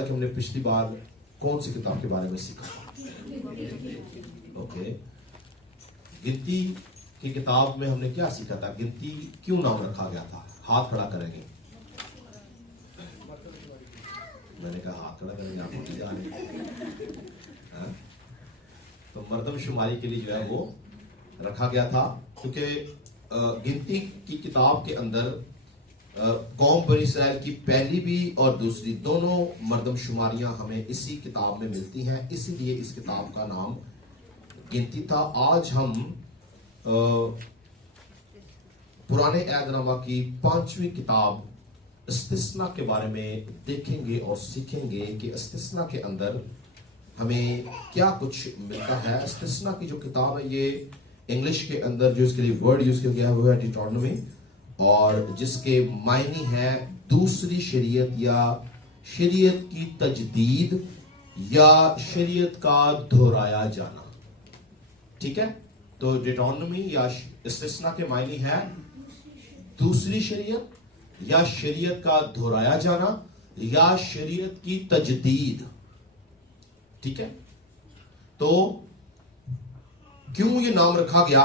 ہے کہ ہم نے پچھلی بار کون سی کتاب کے بارے میں سیکھا تھا؟ اوکے، گنتی کی کتاب میں ہم نے کیا سیکھا تھا؟ گنتی کیوں نام رکھا گیا تھا؟ ہاتھ کھڑا کریں گے. میں نے کہا ہاتھ کھڑا کریں گے، آپ کو جانے. تو مردم شماری کے لیے جو ہے وہ رکھا گیا تھا، کیونکہ گنتی کی کتاب کے اندر قوم بنی اسرائیل کی پہلی بھی اور دوسری دونوں مردم شماریاں ہمیں اسی کتاب میں ملتی ہیں، اسی لیے اس کتاب کا نام گنتی تھا. آج ہم پرانے عہد نامہ کی 5ویں کتاب استثنا کے بارے میں دیکھیں گے اور سیکھیں گے کہ استثنا کے اندر ہمیں کیا کچھ ملتا ہے. استثنا کی جو کتاب ہے یہ انگلش کے اندر جو اس کے لیے ورڈ یوز کیا گیا وہ ہے ڈیٹرونومی، اور جس کے معنی ہے دوسری شریعت یا شریعت کی تجدید یا شریعت کا دہرایا جانا. ٹھیک ہے، تو ڈیٹرونومی یا استثنا کے معنی ہے دوسری شریعت یا شریعت کا دہرایا جانا یا شریعت کی تجدید. ٹھیک ہے، تو کیوں یہ نام رکھا گیا؟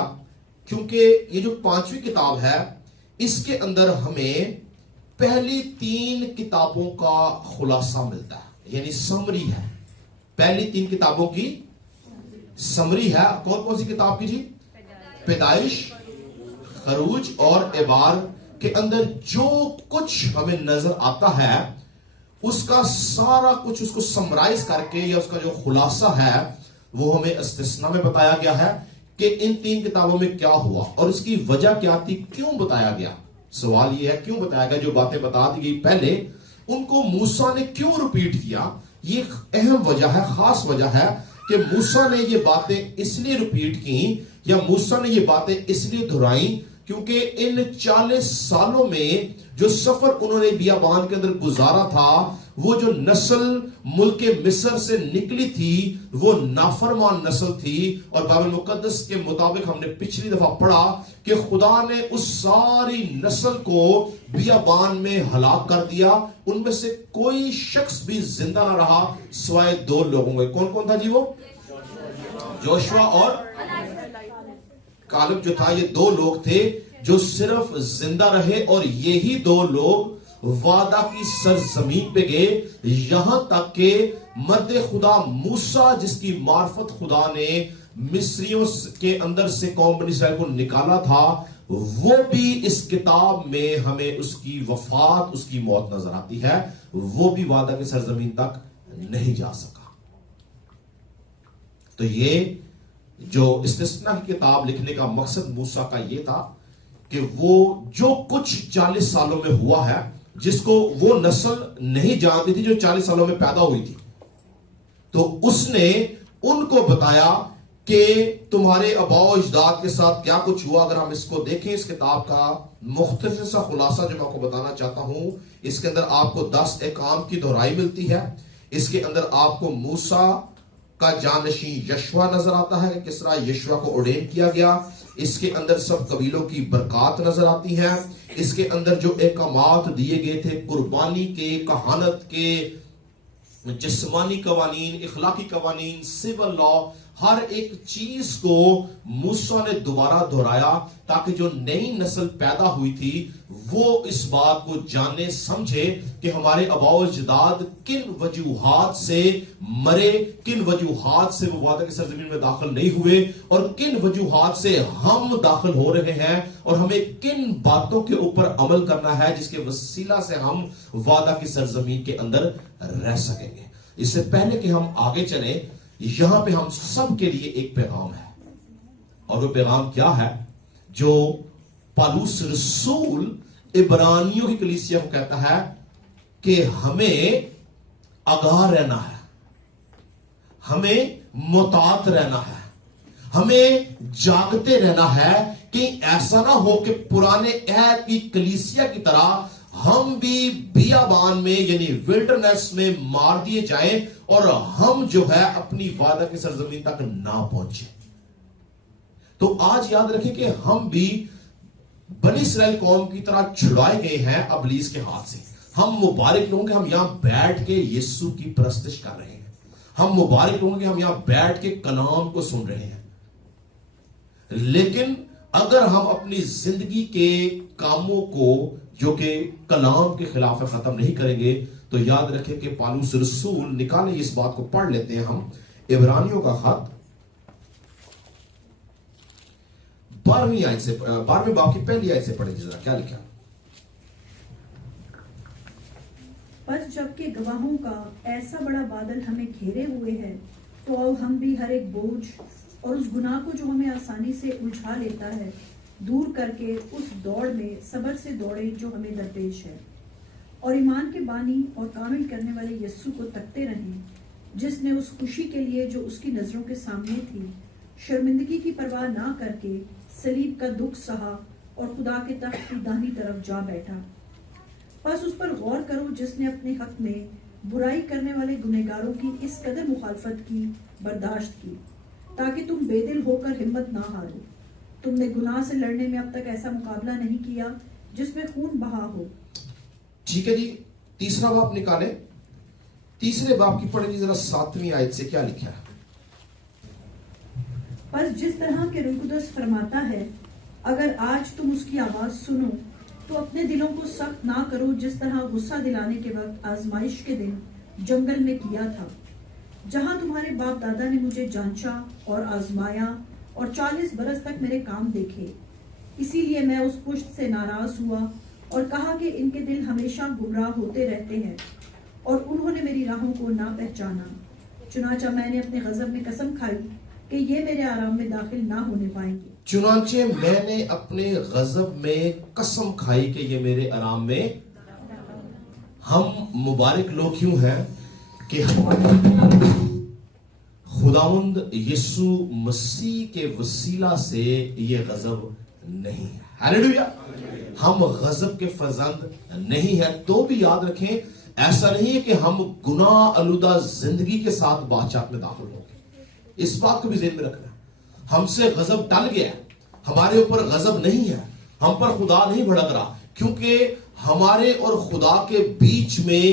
کیونکہ یہ جو 5ویں کتاب ہے اس کے اندر ہمیں پہلی 3 کتابوں کا خلاصہ ملتا ہے، یعنی سمری ہے. پہلی 3 کتابوں کی سمری ہے. کون کون سی کتاب کی جی؟ پیدائش، خروج اور اعبار کے اندر جو کچھ ہمیں نظر آتا ہے اس کا سارا کچھ اس کو سمرائز کر کے یا اس کا جو خلاصہ ہے وہ ہمیں استثنا میں بتایا گیا ہے کہ ان 3 کتابوں میں کیا ہوا اور اس کی وجہ کیا تھی، کیوں بتایا گیا. سوال یہ ہے کیوں بتایا گیا؟ جو باتیں بتا دی گئی پہلے ان کو موسیٰ نے کیوں ریپیٹ کیا؟ یہ اہم وجہ ہے، خاص وجہ ہے کہ موسیٰ نے یہ باتیں اس لیے ریپیٹ کی یا موسیٰ نے یہ باتیں اس لیے دہرائیں کیونکہ ان 40 سالوں میں جو سفر انہوں نے بیابان کے اندر گزارا تھا، وہ جو نسل ملک مصر سے نکلی تھی وہ نافرمان نسل تھی. اور بائبل مقدس کے مطابق ہم نے پچھلی دفعہ پڑھا کہ خدا نے اس ساری نسل کو بیابان میں ہلاک کر دیا. ان میں سے کوئی شخص بھی زندہ نہ رہا سوائے 2 لوگوں کے. کون کون تھا جی؟ وہ جوشوا اور کالب جو تھا، یہ 2 لوگ تھے جو صرف زندہ رہے، اور یہی 2 لوگ وعدہ کی سرزمین پہ گئے، یہاں تک کہ مرد خدا موسیٰ جس کی معرفت خدا نے مصریوں کے اندر سے قوم بنی اسرائیل کو نکالا تھا، وہ بھی اس کتاب میں ہمیں اس کی وفات، اس کی موت نظر آتی ہے. وہ بھی وعدہ کی سرزمین تک نہیں جا سکا. تو یہ جو استثنا کی کتاب لکھنے کا مقصد موسیٰ کا یہ تھا کہ وہ جو کچھ 40 سالوں میں ہوا ہے جس کو وہ نسل نہیں جانتی تھی جو 40 سالوں میں پیدا ہوئی تھی، تو اس نے ان کو بتایا کہ تمہارے آباء و اجداد کے ساتھ کیا کچھ ہوا. اگر ہم اس کو دیکھیں، اس کتاب کا مختصر سا خلاصہ جو میں آپ کو بتانا چاہتا ہوں، اس کے اندر آپ کو 10 احکام کی دہرائی ملتی ہے. اس کے اندر آپ کو موسیٰ کا جانشین یشوع نظر آتا ہے کہ کس طرح یشوع کو اورڈین کیا گیا. اس کے اندر سب قبیلوں کی برکات نظر آتی ہیں. اس کے اندر جو احکامات دیے گئے تھے قربانی کے، کہانت کے، جسمانی قوانین، اخلاقی قوانین، سول لا، ہر ایک چیز کو موسیٰ نے دوبارہ دہرایا تاکہ جو نئی نسل پیدا ہوئی تھی وہ اس بات کو جانے سمجھے کہ ہمارے آباء و اجداد کن وجوہات سے مرے، کن وجوہات سے وہ وعدہ کی سرزمین میں داخل نہیں ہوئے، اور کن وجوہات سے ہم داخل ہو رہے ہیں، اور ہمیں کن باتوں کے اوپر عمل کرنا ہے جس کے وسیلہ سے ہم وعدہ کی سرزمین کے اندر رہ سکیں گے. اس سے پہلے کہ ہم آگے چلیں، یہاں پہ ہم سب کے لیے ایک پیغام ہے، اور وہ پیغام کیا ہے جو پالوس رسول عبرانیوں کی کلیسیا کو کہتا ہے کہ ہمیں آگاہ رہنا ہے، ہمیں محتاط رہنا ہے، ہمیں جاگتے رہنا ہے کہ ایسا نہ ہو کہ پرانے عہد کی کلیسیا کی طرح ہم بھی بیابان میں یعنی ویلڈرنیس میں مار دیے جائیں اور ہم جو ہے اپنی وعدہ کی سرزمین تک نہ پہنچے. تو آج یاد رکھیں کہ ہم بھی بنی اسرائیل قوم کی طرح چھڑائے گئے ہیں ابلیس کے ہاتھ سے. ہم مبارک لوگ ہم یہاں بیٹھ کے یسوع کی پرستش کر رہے ہیں. ہم مبارک لوگ ہم یہاں بیٹھ کے کلام کو سن رہے ہیں. لیکن اگر ہم اپنی زندگی کے کاموں کو جو کہ کلام کے خلاف ختم نہیں کریں گے تو یاد رکھیں کہ پالوس رسول نکالے اس بات کو پڑھ لیتے ہیں ہم. عبرانیوں کا خط 12ویں باب کی پہلی آیت سے پڑھیں ذرا کیا لکھا. پس جبکہ گواہوں کا ایسا بڑا بادل ہمیں گھیرے ہوئے ہے تو اب ہم بھی ہر ایک بوجھ اور اس گناہ کو جو ہمیں آسانی سے الجھا لیتا ہے دور کر کے اس دوڑ میں صبر سے دوڑے جو ہمیں درپیش ہے، اور ایمان کے بانی اور کامل کرنے والے یسوع کو تکتے رہیں، جس نے اس خوشی کے لیے جو اس کی نظروں کے سامنے تھی شرمندگی کی پرواہ نہ کر کے صلیب کا دکھ سہا اور خدا کے تخت کی داہنی طرف جا بیٹھا. بس اس پر غور کرو جس نے اپنے حق میں برائی کرنے والے گنہگاروں کی اس قدر مخالفت کی، برداشت کی، تاکہ تم بے دل ہو کر ہمت نہ ہارو. تم نے گناہ سے لڑنے میں اب تک ایسا مقابلہ نہیں کیا جس میں خون بہا ہو. ٹھیک ہے جی، تیسرا باب نکالے. تیسرے باب کی پڑھیں جی ذرا 7ویں آیت سے کیا لکھا ہے. بس جس طرح کہ روح القدس فرماتا ہے اگر آج تم اس کی آواز سنو تو اپنے دلوں کو سخت نہ کرو جس طرح غصہ دلانے کے وقت آزمائش کے دن جنگل میں کیا تھا، جہاں تمہارے باپ دادا نے مجھے جانچا اور آزمایا اور 40 برس تک میرے کام دیکھے. اسی لیے میں اس پشت سے ناراض ہوا اور کہا کہ ان کے دل ہمیشہ گمراہ ہوتے رہتے ہیں اور انہوں نے میری راہوں کو نہ پہچانا. چنانچہ میں نے اپنے غضب میں قسم کھائی کہ یہ میرے آرام میں داخل نہ ہونے پائیں گے. چنانچہ میں نے اپنے غضب میں قسم کھائی کہ یہ میرے آرام میں. ہم مبارک لوگ کیوں ہیں کہ خداوند یسوع مسیح کے وسیلہ سے یہ غضب نہیں ہے. ہاللیلویا. ہم غضب کے فرزند نہیں ہیں. تو بھی یاد رکھیں ایسا نہیں ہے کہ ہم گناہ آلودہ زندگی کے ساتھ بادشاہت میں داخل ہوں گے. اس بات کو بھی ذہن میں رکھنا. ہم سے غضب ٹل گیا، ہمارے اوپر غضب نہیں ہے، ہم پر خدا نہیں بھڑک رہا، کیونکہ ہمارے اور خدا کے بیچ میں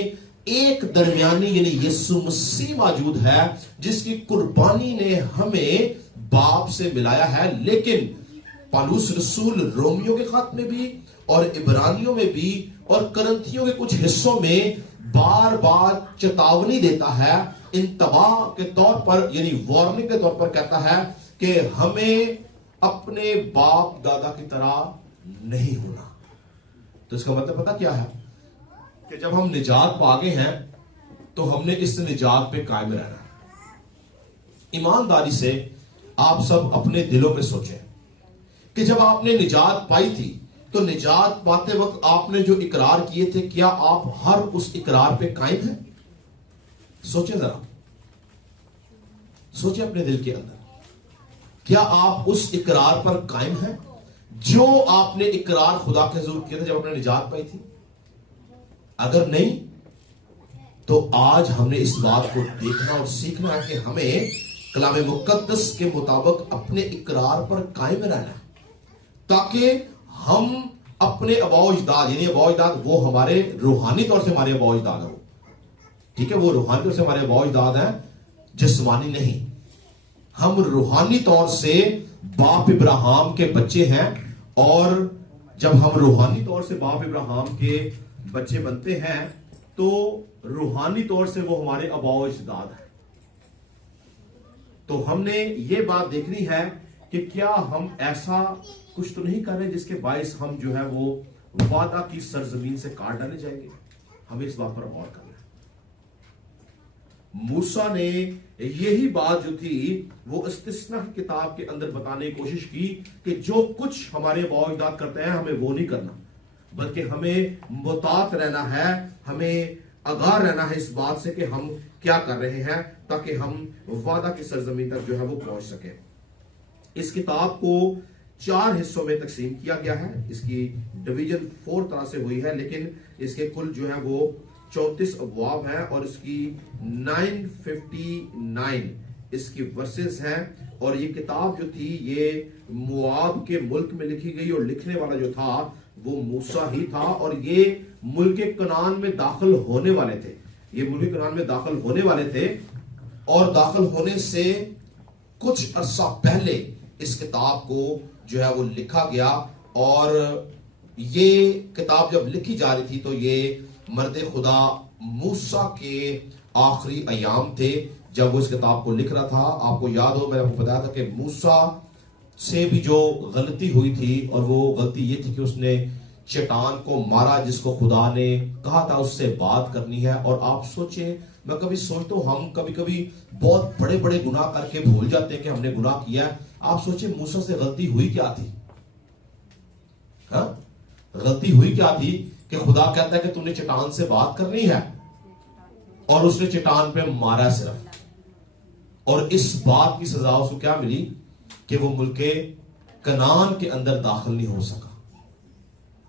ایک درمیانی یعنی یسوع مسیح موجود ہے جس کی قربانی نے ہمیں باپ سے ملایا ہے. لیکن پالوس رسول رومیوں کے خط میں بھی اور عبرانیوں میں بھی اور کرنتھیوں کے کچھ حصوں میں بار بار چتاونی دیتا ہے، انتباہ کے طور پر یعنی وارننگ کے طور پر کہتا ہے کہ ہمیں اپنے باپ دادا کی طرح نہیں ہونا. تو اس کا مطلب پتہ کیا ہے کہ جب ہم نجات پا گئے ہیں تو ہم نے اس نجات پہ قائم رہنا ہے. ایمانداری سے آپ سب اپنے دلوں میں سوچیں کہ جب آپ نے نجات پائی تھی تو نجات پاتے وقت آپ نے جو اقرار کیے تھے کیا آپ ہر اس اقرار پہ قائم ہیں؟ سوچیں ذرا، سوچیں اپنے دل کے اندر، کیا آپ اس اقرار پر قائم ہیں جو آپ نے اقرار خدا کے حضور کیا تھا جب آپ نے نجات پائی تھی؟ اگر نہیں تو آج ہم نے اس بات کو دیکھنا اور سیکھنا ہے کہ ہمیں کلام مقدس کے مطابق اپنے اقرار پر قائم رہنا ہے تاکہ ہم اپنے آباء و اجداد یعنی آباء و اجداد وہ ہمارے روحانی طور سے ہمارے آباء و اجداد ہوں، ٹھیک ہے، وہ روحانی طور سے ہمارے آباء و اجداد ہیں، جسمانی نہیں. ہم روحانی طور سے باپ ابراہیم کے بچے ہیں اور جب ہم روحانی طور سے باپ ابراہیم کے بچے بنتے ہیں تو روحانی طور سے وہ ہمارے آباء و اجداد ہیں. تو ہم نے یہ بات دیکھنی ہے کہ کیا ہم ایسا کچھ تو نہیں کر رہے جس کے باعث ہم جو ہے وہ وعدہ کی سرزمین سے کاٹ ڈالے جائیں گے. ہمیں اس بات پر غور کرنا ہے. موسیٰ نے یہی بات جو تھی وہ استثنا کی کتاب کے اندر بتانے کی کوشش کی کہ جو کچھ ہمارے آباء و اجداد کرتے ہیں ہمیں وہ نہیں کرنا، بلکہ ہمیں محتاط رہنا ہے، ہمیں آگاہ رہنا ہے اس بات سے کہ ہم کیا کر رہے ہیں تاکہ ہم وعدہ کی سرزمین تک جو ہے وہ پہنچ سکیں. اس کتاب کو 4 حصوں میں تقسیم کیا گیا ہے. اس کی ڈویژن 4 طرح سے ہوئی ہے، لیکن اس کے کل جو ہے وہ 34 ابواب ہیں اور اس کی 959 اس کی ورسز ہیں اور یہ کتاب جو تھی یہ مواب کے ملک میں لکھی گئی، اور لکھنے والا جو تھا وہ موسیٰ ہی تھا، اور یہ ملک کنعان میں داخل ہونے والے تھے، یہ ملک کنعان میں داخل ہونے والے تھے، اور داخل ہونے سے کچھ عرصہ پہلے اس کتاب کو جو ہے وہ لکھا گیا، اور یہ کتاب جب لکھی جا رہی تھی تو یہ مرد خدا موسیٰ کے آخری ایام تھے جب وہ اس کتاب کو لکھ رہا تھا۔ آپ کو یاد ہو، میں نے آپ کو بتایا تھا کہ موسیٰ سے بھی جو غلطی ہوئی تھی، اور وہ غلطی یہ تھی کہ اس نے چٹان کو مارا جس کو خدا نے کہا تھا اس سے بات کرنی ہے۔ اور آپ سوچیں، میں کبھی سوچتا ہوں ہم کبھی کبھی بہت بڑے بڑے گناہ کر کے بھول جاتے ہیں کہ ہم نے گناہ کیا ہے۔ آپ سوچیں موسیٰ سے غلطی ہوئی کیا تھی؟ ہاں، غلطی ہوئی کیا تھی کہ خدا کہتا ہے کہ تم نے چٹان سے بات کرنی ہے، اور اس نے چٹان پہ مارا صرف، اور اس بات کی سزا اس کو کیا ملی کہ وہ ملک کنعان کے اندر داخل نہیں ہو سکا۔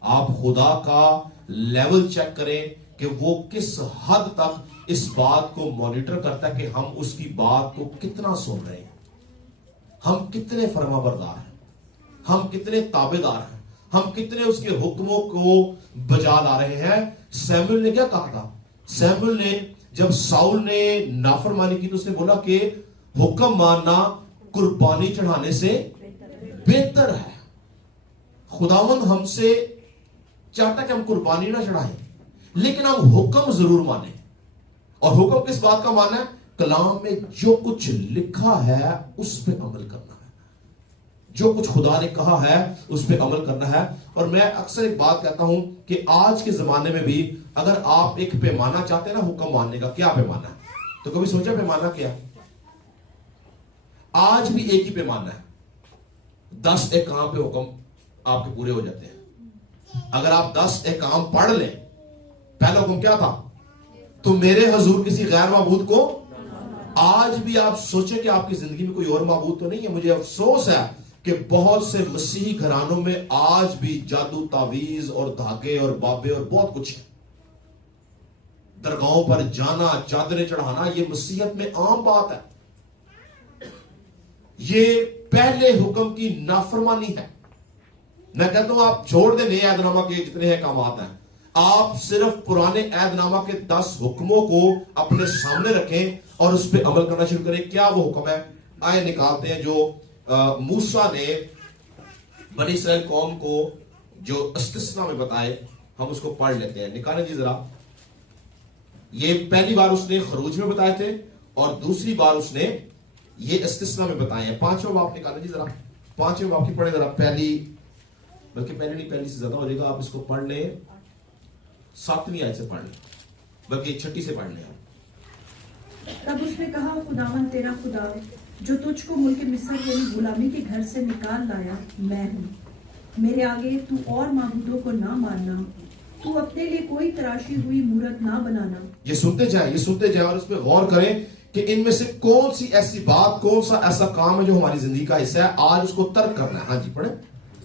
آپ خدا کا لیول چیک کریں کہ وہ کس حد تک اس بات کو مانیٹر کرتا ہے کہ ہم اس کی بات کو کتنا سن رہے ہیں، ہم کتنے فرما بردار ہیں، ہم کتنے تابعدار ہیں، ہم کتنے اس کے حکموں کو بجا لا رہے ہیں۔ سیموئیل نے کیا کہا تھا؟ سیموئیل نے جب ساؤل نے نافرمانی کی تو اس نے بولا کہ حکم ماننا قربانی چڑھانے سے بہتر ہے۔ خداوند ہم سے چاہتا کہ ہم قربانی نہ چڑھائیں، لیکن ہم حکم ضرور مانیں، اور حکم کس بات کا ماننا ہے؟ کلام میں جو کچھ لکھا ہے اس پہ عمل کرنا ہے، جو کچھ خدا نے کہا ہے اس پہ عمل کرنا ہے۔ اور میں اکثر ایک بات کہتا ہوں کہ آج کے زمانے میں بھی اگر آپ ایک پیمانہ چاہتے ہیں نا حکم ماننے کا، کیا پیمانہ ہے؟ تو کبھی سوچا پیمانہ کیا ہے؟ آج بھی ایک ہی پیمانہ ہے، 10 احکام پہ حکم آپ کے پورے ہو جاتے ہیں۔ اگر آپ 10 احکام پڑھ لیں، پہلا حکم کیا تھا؟ تو میرے حضور کسی غیر معبود کو، آج بھی آپ سوچیں کہ آپ کی زندگی میں کوئی اور معبود تو نہیں ہے۔ مجھے افسوس ہے کہ بہت سے مسیحی گھرانوں میں آج بھی جادو، تعویذ اور دھاگے اور بابے اور بہت کچھ ہے۔ درگاہوں پر جانا، چادریں چڑھانا، یہ مسیحیت میں عام بات ہے۔ یہ پہلے حکم کی نافرمانی ہے۔ میں کہتا ہوں آپ چھوڑ دیں نئے عہد نامہ کے جتنے احکامات ہیں، آپ صرف پرانے عہد نامہ کے 10 حکموں کو اپنے سامنے رکھیں اور اس پہ عمل کرنا شروع کریں۔ کیا وہ حکم ہے؟ آئے نکالتے ہیں جو موسیٰ نے بنی اسرائیل قوم کو جو استثناء میں بتائے، ہم اس کو پڑھ لیتے ہیں۔ نکالیں جی ذرا۔ یہ پہلی بار اس نے خروج میں بتائے تھے، اور دوسری بار اس نے یہ استثناء میں بتائے ہیں۔ 5واں باب نکالیں جی ذرا، 5ویں باب کی پڑھیں ذرا، بلکہ پہلے نہیں، پہلی سے زیادہ ہو جائے گا، آپ اس کو پڑھ لیں 7ویں آیت سے پڑھ لیں، بلکہ 6 سے پڑھ لیں۔ تب اس نے کہا، خداوند تیرا خدا جو تجھ کو ملک مصر یعنی غلامی کے گھر سے نکال لایا میں ہوں۔ میرے آگے تو اور معبودوں کو نہ ماننا، تو اپنے لیے کوئی تراشی ہوئی مورت نہ بنانا۔ یہ سنتے جائیں اور اس پہ غور کریں کہ ان میں سے کون سی ایسی بات، کون سا ایسا کام ہے جو ہماری زندگی کا حصہ ہے، آج اس کو ترک کرنا ہے۔ ہاں جی پڑھیں۔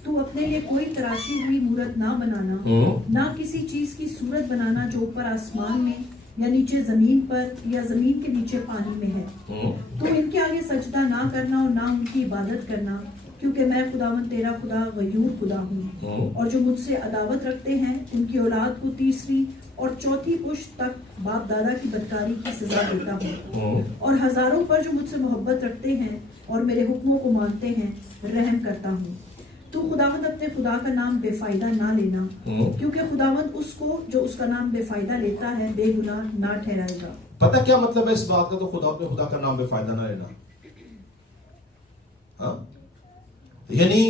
تو اپنے لیے کوئی تراشی ہوئی مورت نہ بنانا، نہ کسی چیز کی صورت بنانا جو اوپر آسمان میں یا نیچے زمین پر یا زمین کے نیچے پانی میں ہے۔ تو ان کے آگے سجدہ نہ کرنا اور نہ ان کی عبادت کرنا، کیونکہ میں خداوند تیرا خدا غیور خدا ہوں، اور جو مجھ سے عداوت رکھتے ہیں ان کی اولاد کو 3 اور 4 پشت تک باپ دادا کی بدکاری کی سزا دیتا ہوں، اور ہزاروں پر جو مجھ سے محبت رکھتے ہیں اور میرے حکموں کو مانتے ہیں رحم کرتا ہوں۔ تو خداوند اپنے خدا کا نام بے فائدہ نہ لینا، کیونکہ خداوند اس کو جو اس کا نام بے فائدہ لیتا ہے بے گناہ نہ ٹھہرائے گا۔ پتہ کیا مطلب ہے اس بات کا؟ تو خدا کا نام بے فائدہ نہ لینا، ہاں، یعنی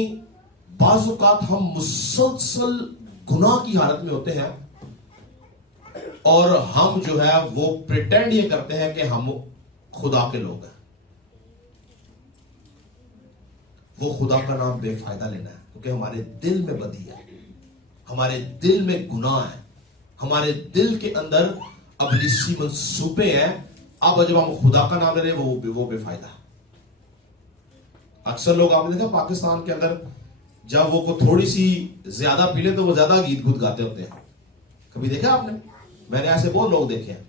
بعض اوقات ہم مسلسل گناہ کی حالت میں ہوتے ہیں اور ہم جو ہے وہ پریٹینڈ یہ کرتے ہیں کہ ہم خدا کے لوگ ہیں۔ وہ خدا کا نام بے فائدہ لینا ہے، کیونکہ ہمارے دل میں بدی ہے، ہمارے دل میں گناہ ہے، ہمارے دل کے اندر ابلیسی منصوبے ہیں۔ اب جب ہم خدا کا نام لے رہے ہیں وہ بے فائدہ ہے۔ اکثر لوگ آپ نے دیکھا پاکستان کے اندر جب وہ کو تھوڑی سی زیادہ پی لے تو وہ زیادہ گیت گود گاتے ہوتے ہیں۔ کبھی دیکھا آپ نے؟ میں نے ایسے بہت لوگ دیکھے ہیں،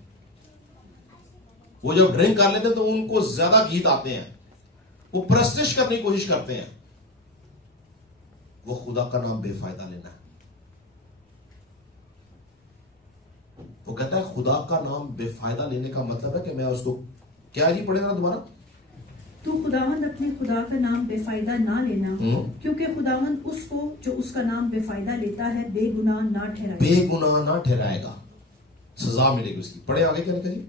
وہ جب ڈرنک کر لیتے ہیں تو ان کو زیادہ گیت آتے ہیں، وہ پرستش کرنے کی کوشش کرتے ہیں، وہ خدا کا نام بے فائدہ لینا ہے. وہ کہتا ہے خدا کا نام بے فائدہ لینے کا مطلب ہے کہ میں اس کو کیا نہیں پڑھے گا دوبارہ. تو خداوند اپنے خدا کا نام بے فائدہ نہ لینا، کیونکہ خداوند اس کو جو اس کا نام بے فائدہ لیتا ہے بے گناہ نہ ٹھہرائے. بے گناہ نہ ٹھہرائے گا، سزا ملے گی اس کی. پڑھے آگے کیا لکھا جی؟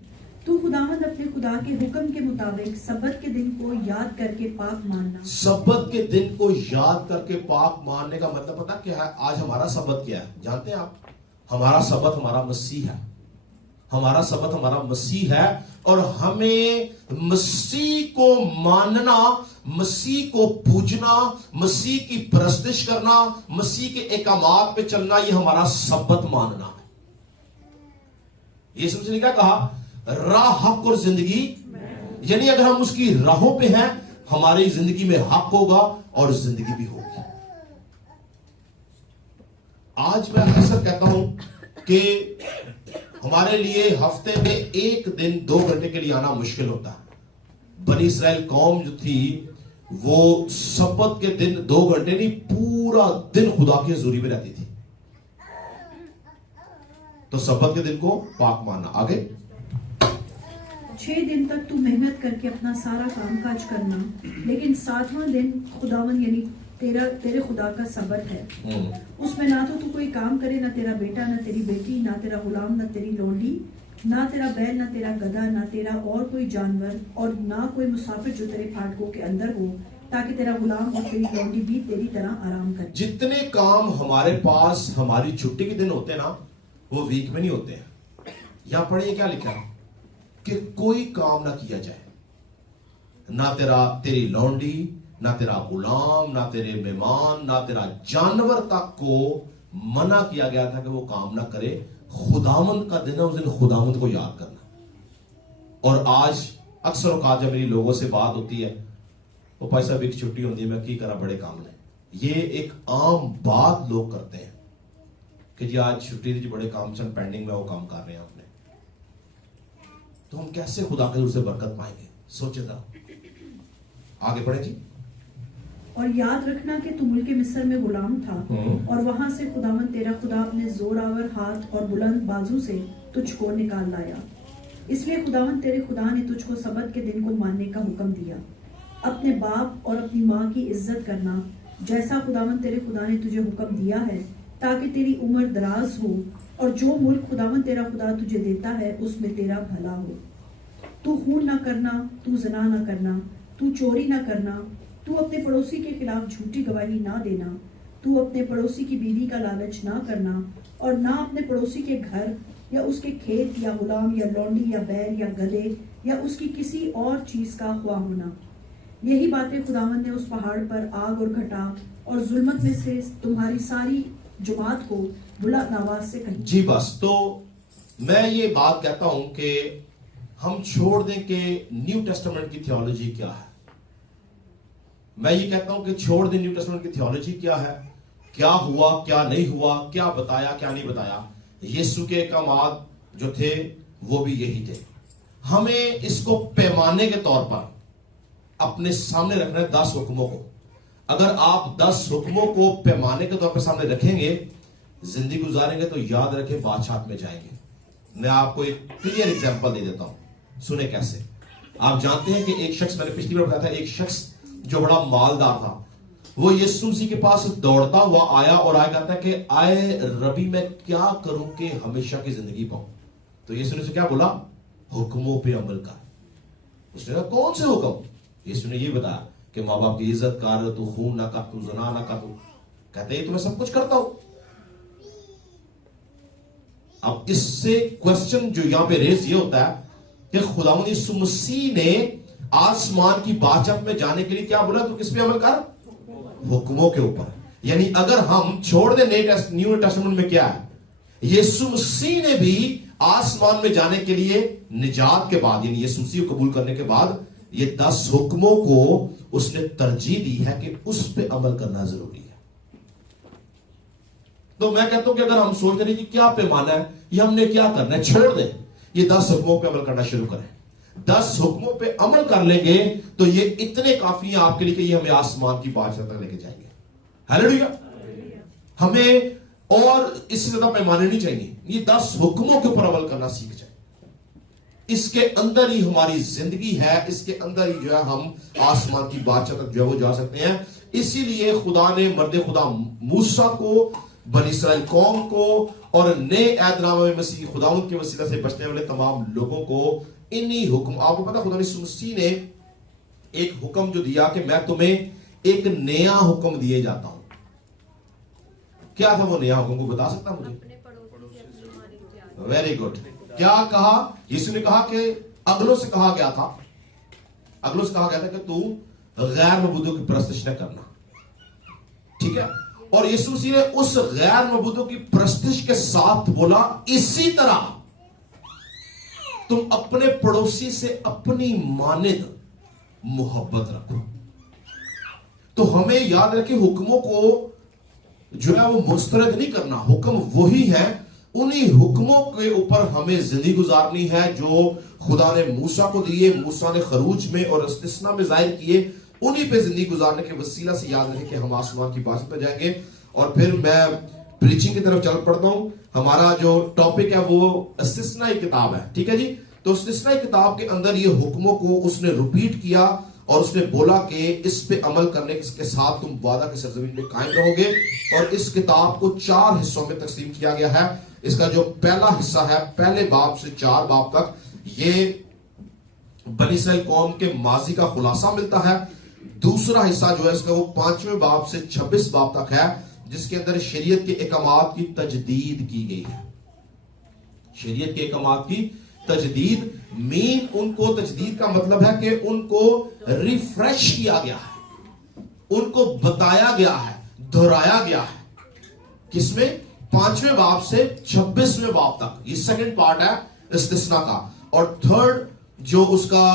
تو خداوند اپنے خدا کے حکم کے مطابق سبت کے دن کو یاد کر کے پاک ماننا. سبت کے دن کو یاد کر کے پاک ماننے کا مطلب پتا کیا ہے؟ آج ہمارا سبت کیا ہے جانتے ہیں آپ؟ ہمارا سبت ہمارا مسیح ہے. ہمارا سبت ہمارا مسیح ہے، اور ہمیں مسیح کو ماننا، مسیح کو پوجنا، مسیح کی پرستش کرنا، مسیح کے احکامات پہ چلنا، یہ ہمارا سبت ماننا ہے. یسوع مسیح نے کیا کہا؟ راہ، حق اور زندگی. یعنی اگر ہم اس کی راہوں پہ ہیں، ہماری زندگی میں حق ہوگا اور زندگی بھی ہوگی. آج میں اکثر کہتا ہوں کہ ہمارے لیے ہفتے میں ایک دن 2 گھنٹے کے لیے آنا مشکل ہوتا ہے. بنی اسرائیل قوم جو تھی وہ سبت کے دن 2 گھنٹے نہیں، پورا دن خدا کی حضوری میں رہتی تھی. تو سبت کے دن کو پاک ماننا. آگے 6 دن تک تو محنت کر کے اپنا سارا کام کاج کرنا، لیکن 7واں دن خداوند یعنی تیرے خدا کا سبت ہے. اس میں نہ تو کوئی کام کرے، نہ تیرا بیٹا، نہ تیری بیٹی، نہ تیرا غلام، نہ تیری لونڈی، نہ تیرا بیل، نہ تیرا گدھا، نہ تیرا اور کوئی جانور، اور نہ کوئی مسافر جو تیرے پھاٹکوں کے اندر ہو، تاکہ تیرا غلام اور تیری لونڈی بھی تیری طرح آرام کرے. جتنے کام ہمارے پاس ہماری چھٹی کے دن ہوتے ہیں نا، وہ ویک میں نہیں ہوتے ہیں. یہاں پڑھیے کیا لکھا کہ کوئی کام نہ کیا جائے، نہ تیری لونڈی، نہ تیرا غلام، نہ تیرے مہمان، نہ تیرا جانور تک کو منع کیا گیا تھا کہ وہ کام نہ کرے. خداوند کا دن ہے، اس دن خداوند کو یاد کرنا. اور آج اکثر اوقات جب میری لوگوں سے بات ہوتی ہے، وہ بھائی صاحب ایک چھٹی ہوتی ہے، میں کی کرا بڑے کام لیں. یہ ایک عام بات لوگ کرتے ہیں کہ جی آج چھٹی تھی، بڑے کام چند پینڈنگ میں وہ کام کر رہے ہیں اپنے. تو ہم کیسے خدا کے حضور سے برکت پائیں گے؟ سوچے ذرا. آگے پڑھیں جی. اور یاد رکھنا کہ تو ملک مصر میں غلام تھا، اور وہاں سے خداوند تیرا خدا اپنے زور آور ہاتھ اور بلند بازو سے تجھ کو نکال لایا. اس لیے خداوند تیرے خدا نے تجھ کو سبت کے دن کو ماننے کا حکم دیا. اپنے باپ اور اپنی ماں کی عزت کرنا، جیسا خداوند تیرے خدا نے تجھے حکم دیا ہے، تاکہ تیری عمر دراز ہو، اور جو ملک خداوند تیرا خدا تجھے دیتا ہے اس میں تیرا بھلا ہو. تو خون نہ کرنا، تو زنا نہ کرنا، تو چوری نہ کرنا، تو اپنے پڑوسی کے خلاف جھوٹی گواہی نہ دینا، تو اپنے پڑوسی کی بیوی کا لالچ نہ کرنا، اور نہ اپنے پڑوسی کے گھر یا اس کے کھیت یا غلام یا لونڈی یا بیل یا گدھے یا اس کی کسی اور چیز کا خواہ ہونا. یہی باتیں خداوند نے اس پہاڑ پر آگ اور گھٹا اور ظلمت میں سے تمہاری ساری جماعت کو بلند آواز سے کہی. جی بس تو میں یہ بات کہتا ہوں کہ ہم چھوڑ دیں کہ نیو ٹیسٹمنٹ کی تھیولوجی کیا ہے. میں یہ کہتا ہوں کہ چھوڑ دیں نیو ٹیسٹمنٹ کی تھیولوجی کیا ہے، کیا ہوا کیا نہیں ہوا، کیا بتایا کیا نہیں بتایا. یسوع کے احکامات جو تھے وہ بھی یہی تھے. ہمیں اس کو پیمانے کے طور پر اپنے سامنے رکھنا ہے 10 حکموں کو. اگر آپ 10 حکموں کو پیمانے کے طور پر سامنے رکھیں گے، زندگی گزاریں گے، تو یاد رکھیں بادشاہت میں جائیں گے. میں آپ کو ایک کلیئر ایگزامپل دے دیتا ہوں، سنیں کیسے. آپ جانتے ہیں کہ ایک شخص، میں نے پچھلی بار بتایا تھا، ایک شخص جو بڑا مالدار تھا، وہ یسوع مسیح کے پاس دوڑتا ہوا آیا اور آیا کہتا ہے کہ آئے ربی میں کیا کروں کہ ہمیشہ کی زندگی پاؤں. تو یسوع نے اسے کیا بولا؟ حکموں پہ عمل کر. اس نے کہا کون سے حکم؟ یسوع نے یہ بتایا کہ ماں باپ کی عزت کر، تو خون نہ کر، تو زنا نہ کر. تو کہتے ہیں تو میں سب کچھ کرتا ہوں. اب اس سے کوسچن جو یہاں پہ ریز یہ ہوتا ہے کہ خداوند یسوع مسیح نے آسمان کی بادشاہت میں جانے کے لیے کیا بولا؟ تو کس پہ عمل کر؟ حکموں کے اوپر. یعنی اگر ہم چھوڑ دیں نیو ٹیسٹمنٹ میں کیا ہے، یسوع مسیح نے بھی آسمان میں جانے کے لیے نجات کے بعد، یعنی یسوع مسیح کو قبول کرنے کے بعد، یہ 10 حکموں کو اس نے ترجیح دی ہے کہ اس پہ عمل کرنا ضروری ہے. تو میں کہتا ہوں کہ اگر ہم سوچ رہے ہیں کہ کیا پیمانہ ہے، یہ ہم نے کیا کرنا ہے، چھوڑ دیں، یہ 10 حکموں پہ عمل کرنا شروع کریں. 10 حکموں پہ عمل کر لیں گے تو یہ اتنے کافی ہیں آپ کے لیے کہ یہ ہمیں آسمان کی بادشاہ تک لے کے جائیں گے. ہلیلویا. ہمیں اور اس سے زیادہ پیمانے نہیں چاہیے. یہ 10 حکموں کے اوپر عمل کرنا سیکھ جائیں. اس کے اندر ہی ہماری زندگی ہے, اس کے اندر ہی جو ہے ہم آسمان کی بادشاہ تک جو ہے وہ جا سکتے ہیں. اسی لیے خدا نے مرد خدا موسیٰ کو, بنی اسرائیل قوم کو اور نئے عہد نامہ میں مسیح خداوند کے وسیلہ سے بچنے والے تمام لوگوں کو انہی حکم, آپ کو پتا خدا نے مسیح نے ایک حکم جو دیا کہ میں تمہیں ایک نیا حکم دیے جاتا ہوں. کیا تھا وہ نیا حکم, کو بتا سکتا مجھے؟ Very good. کیا کہا یسوع نے؟ کہا کہ اگلوں سے کہا گیا تھا, اگلوں سے کہا گیا تھا کہ تو غیر معبودوں کی پرستش نہ کرنا. ٹھیک ہے. اور یسوع مسیح نے اس غیر معبودوں کی پرستش کے ساتھ بولا اسی طرح تم اپنے پڑوسی سے اپنی مانند محبت رکھو. تو ہمیں یاد رکھیں حکموں کو جو ہے وہ مسترد نہیں کرنا. حکم وہی ہے, انہی حکموں کے اوپر ہمیں زندگی گزارنی ہے جو خدا نے موسیٰ کو دیے, موسیٰ نے خروج میں اور استثنا میں ظاہر کیے. انہی پہ زندگی گزارنے کے وسیلہ سے یاد رکھیں کہ ہم آسمان کی بادشاہت پہ جائیں گے. اور پھر میں پریچنگ کی طرف چل پڑتا ہوں. ہمارا جو ٹاپک ہے وہ استثنائی کتاب ہے. ٹھیک ہے جی. تو استثنائی کتاب کے اندر یہ حکموں کو اس نے ریپیٹ کیا اور اس نے بولا کہ اس پہ عمل کرنے کے ساتھ تم وعدہ کی سرزمین پہ قائم رہو گے. اور اس کتاب کو 4 حصوں میں تقسیم کیا گیا ہے. اس کا جو پہلا حصہ ہے, پہلے باب سے 4 باب تک, یہ بنی اسرائیل قوم کے ماضی کا خلاصہ ملتا ہے. دوسرا حصہ جو ہے اس کا وہ 5ویں باب سے 26 باب تک ہے, جس کے اندر شریعت کے احکامات کی تجدید کی گئی ہے. شریعت کے احکامات کی تجدید, مین ان کو تجدید کا مطلب ہے کہ ان کو ریفریش کیا گیا ہے, ان کو بتایا گیا ہے, دہرایا گیا ہے. کس میں؟ 5ویں باب سے 26ویں باب تک. یہ سیکنڈ پارٹ ہے استثناء کا. اور تھرڈ جو اس کا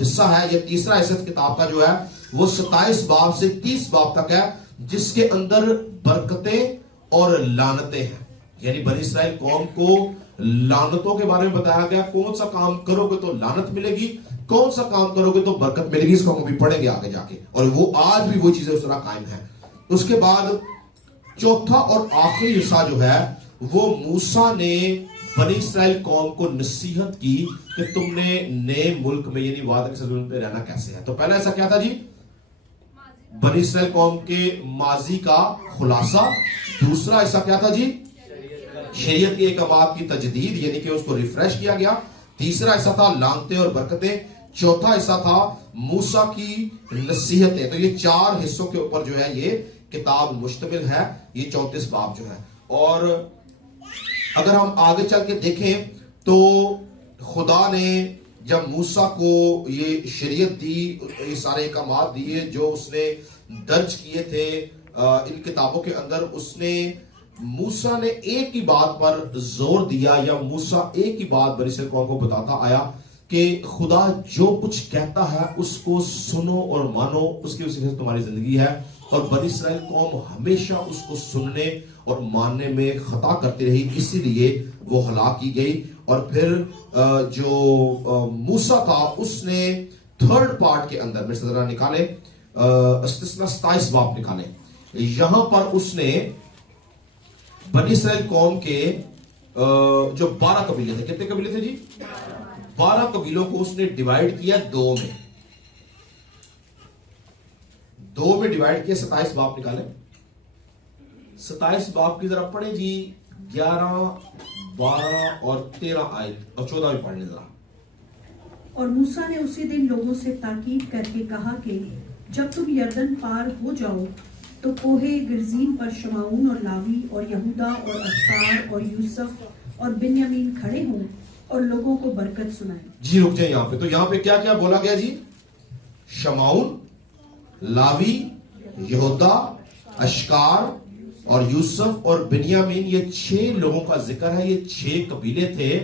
حصہ ہے, یہ تیسرا حصہ کتاب کا جو ہے وہ 27 باب سے 30 باب تک ہے, جس کے اندر برکتیں اور لعنتیں ہیں. یعنی بنی اسرائیل قوم کو لعنتوں کے بارے میں بتایا گیا, کون سا کام کرو گے تو لعنت ملے گی, کون سا کام کرو گے تو برکت ملے گی. اس کو ہم بھی پڑھیں گے آگے جا کے, اور وہ آج بھی وہ چیزیں اس طرح قائم ہیں. اس کے بعد چوتھا اور آخری حصہ جو ہے وہ موسیٰ نے بنی اسرائیل قوم کو نصیحت کی کہ تم نے نئے ملک میں یعنی وعدہ کی سرزمین پہ رہنا کیسے ہے. تو پہلا ایسا کیا تھا جی؟ بنی اسرائیل قوم کے ماضی کا خلاصہ. دوسرا ایسا کیا تھا جی؟ شریعت کے احکامات کی تجدید, یعنی کہ اس کو ریفریش کیا گیا. تیسرا ایسا تھا لعنتیں اور برکتیں. چوتھا ایسا تھا موسیٰ کی نصیحتیں. تو یہ 4 حصوں کے اوپر جو ہے یہ کتاب مشتمل ہے, یہ 34 باب جو ہے. اور اگر ہم آگے چل کے دیکھیں تو خدا نے جب موسیٰ کو یہ شریعت دی, یہ سارے احکامات دیے جو اس نے درج کیے تھے ان کتابوں کے اندر, اس نے موسیٰ نے ایک ہی بات پر زور دیا, یا موسیٰ ایک ہی بات بنی اسرائیل قوم کو بتاتا آیا کہ خدا جو کچھ کہتا ہے اس کو سنو اور مانو, اس کی وجہ سے تمہاری زندگی ہے. اور بنی اسرائیل قوم ہمیشہ اس کو سننے اور ماننے میں خطا کرتی رہی, اسی لیے وہ ہلاک کی گئی. اور پھر جو موسیٰ تھا اس نے 3rd پارٹ کے اندر میرے سے ذرا نکالے, استثناء 27 باب نکالے. یہاں پر اس نے بنی اسرائیل قوم کے جو 12 قبیلے تھے, کتنے قبیلے تھے جی؟ 12 قبیلوں کو اس نے ڈیوائیڈ کیا 2 میں. 2 میں ڈیوائیڈ کیا. 27 باب نکالے. 27 باب کی ذرا پڑھیں جی, 11, 12 اور 13 آیت اور 14 بھی پڑھنے ذرا. اور موسیٰ نے اسی دن لوگوں سے تاکید کر کے کہا کہ جب تم یردن پار ہو جاؤ تو کوہ گرزین پر شمعون اور لاوی اور یہودا اور اشکار اور یوسف اور بنیامین کھڑے ہوں اور لوگوں کو برکت سنائیں. جی رک جائیں یہاں پہ. تو یہاں پہ کیا کیا بولا گیا جی؟ شمعون, لاوی, یہودا, اشکار اور یوسف اور بنیامین, یہ 6 لوگوں کا ذکر ہے. یہ 6 قبیلے تھے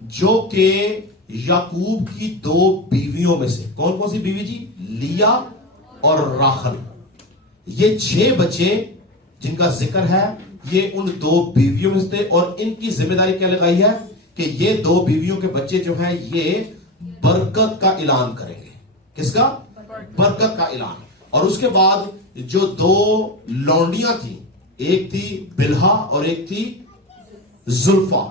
جو کہ یعقوب کی 2 بیویوں میں سے. کون کون سی بیوی جی؟ لیا اور راحل. یہ 6 بچے جن کا ذکر ہے یہ ان 2 بیویوں میں سے تھے. اور ان کی ذمہ داری کیا لگائی ہے کہ یہ 2 بیویوں کے بچے جو ہیں یہ برکت کا اعلان کریں گے. کس کا؟ برکت کا اعلان. اور اس کے بعد جو دو لونڈیاں تھیں, ایک تھی بلہا اور ایک تھی زلفا.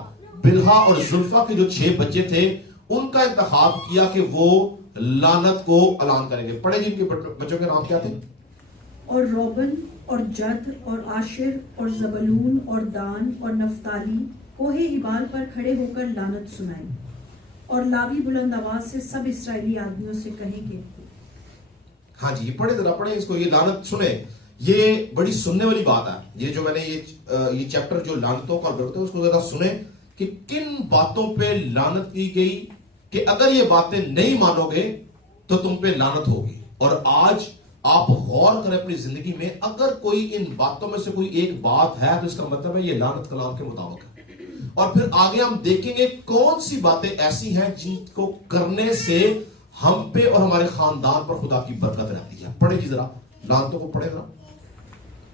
بلہا اور زلفا کے جو 6 بچے تھے ان کا انتخاب کیا کہ وہ لعنت کو اعلان کریں گے. پڑھیں جن کے بچوں کے نام کیا تھے؟ اور روبن اور جد اور عاشر اور زبلون اور دان اور نفتالی کوہ ہبال پر کھڑے ہو کر لعنت سنائیں. اور لاوی بلند آواز سے سب اسرائیلی آدمیوں سے کہیں گے. ہاں جی پڑھے ذرا پڑھیں اس کو, یہ لعنت سنیں. یہ بڑی سننے والی بات ہے. یہ جو میں نے یہ چیپٹر جو لعنتوں کا برکت ہے اس کو ذرا سنیں کہ کن باتوں پہ لعنت کی گئی, کہ اگر یہ باتیں نہیں مانو گے تو تم پہ لعنت ہوگی. اور آج آپ غور کریں اپنی زندگی میں, اگر کوئی ان باتوں میں سے کوئی ایک بات ہے تو اس کا مطلب ہے یہ لعنت کلام کے مطابق ہے. اور پھر آگے ہم دیکھیں گے کون سی باتیں ایسی ہیں جن کو کرنے سے ہم پہ اور ہمارے خاندان پر خدا کی برکت رہتی ہے. پڑھے جی ذرا لعنتوں کو پڑھے ذرا.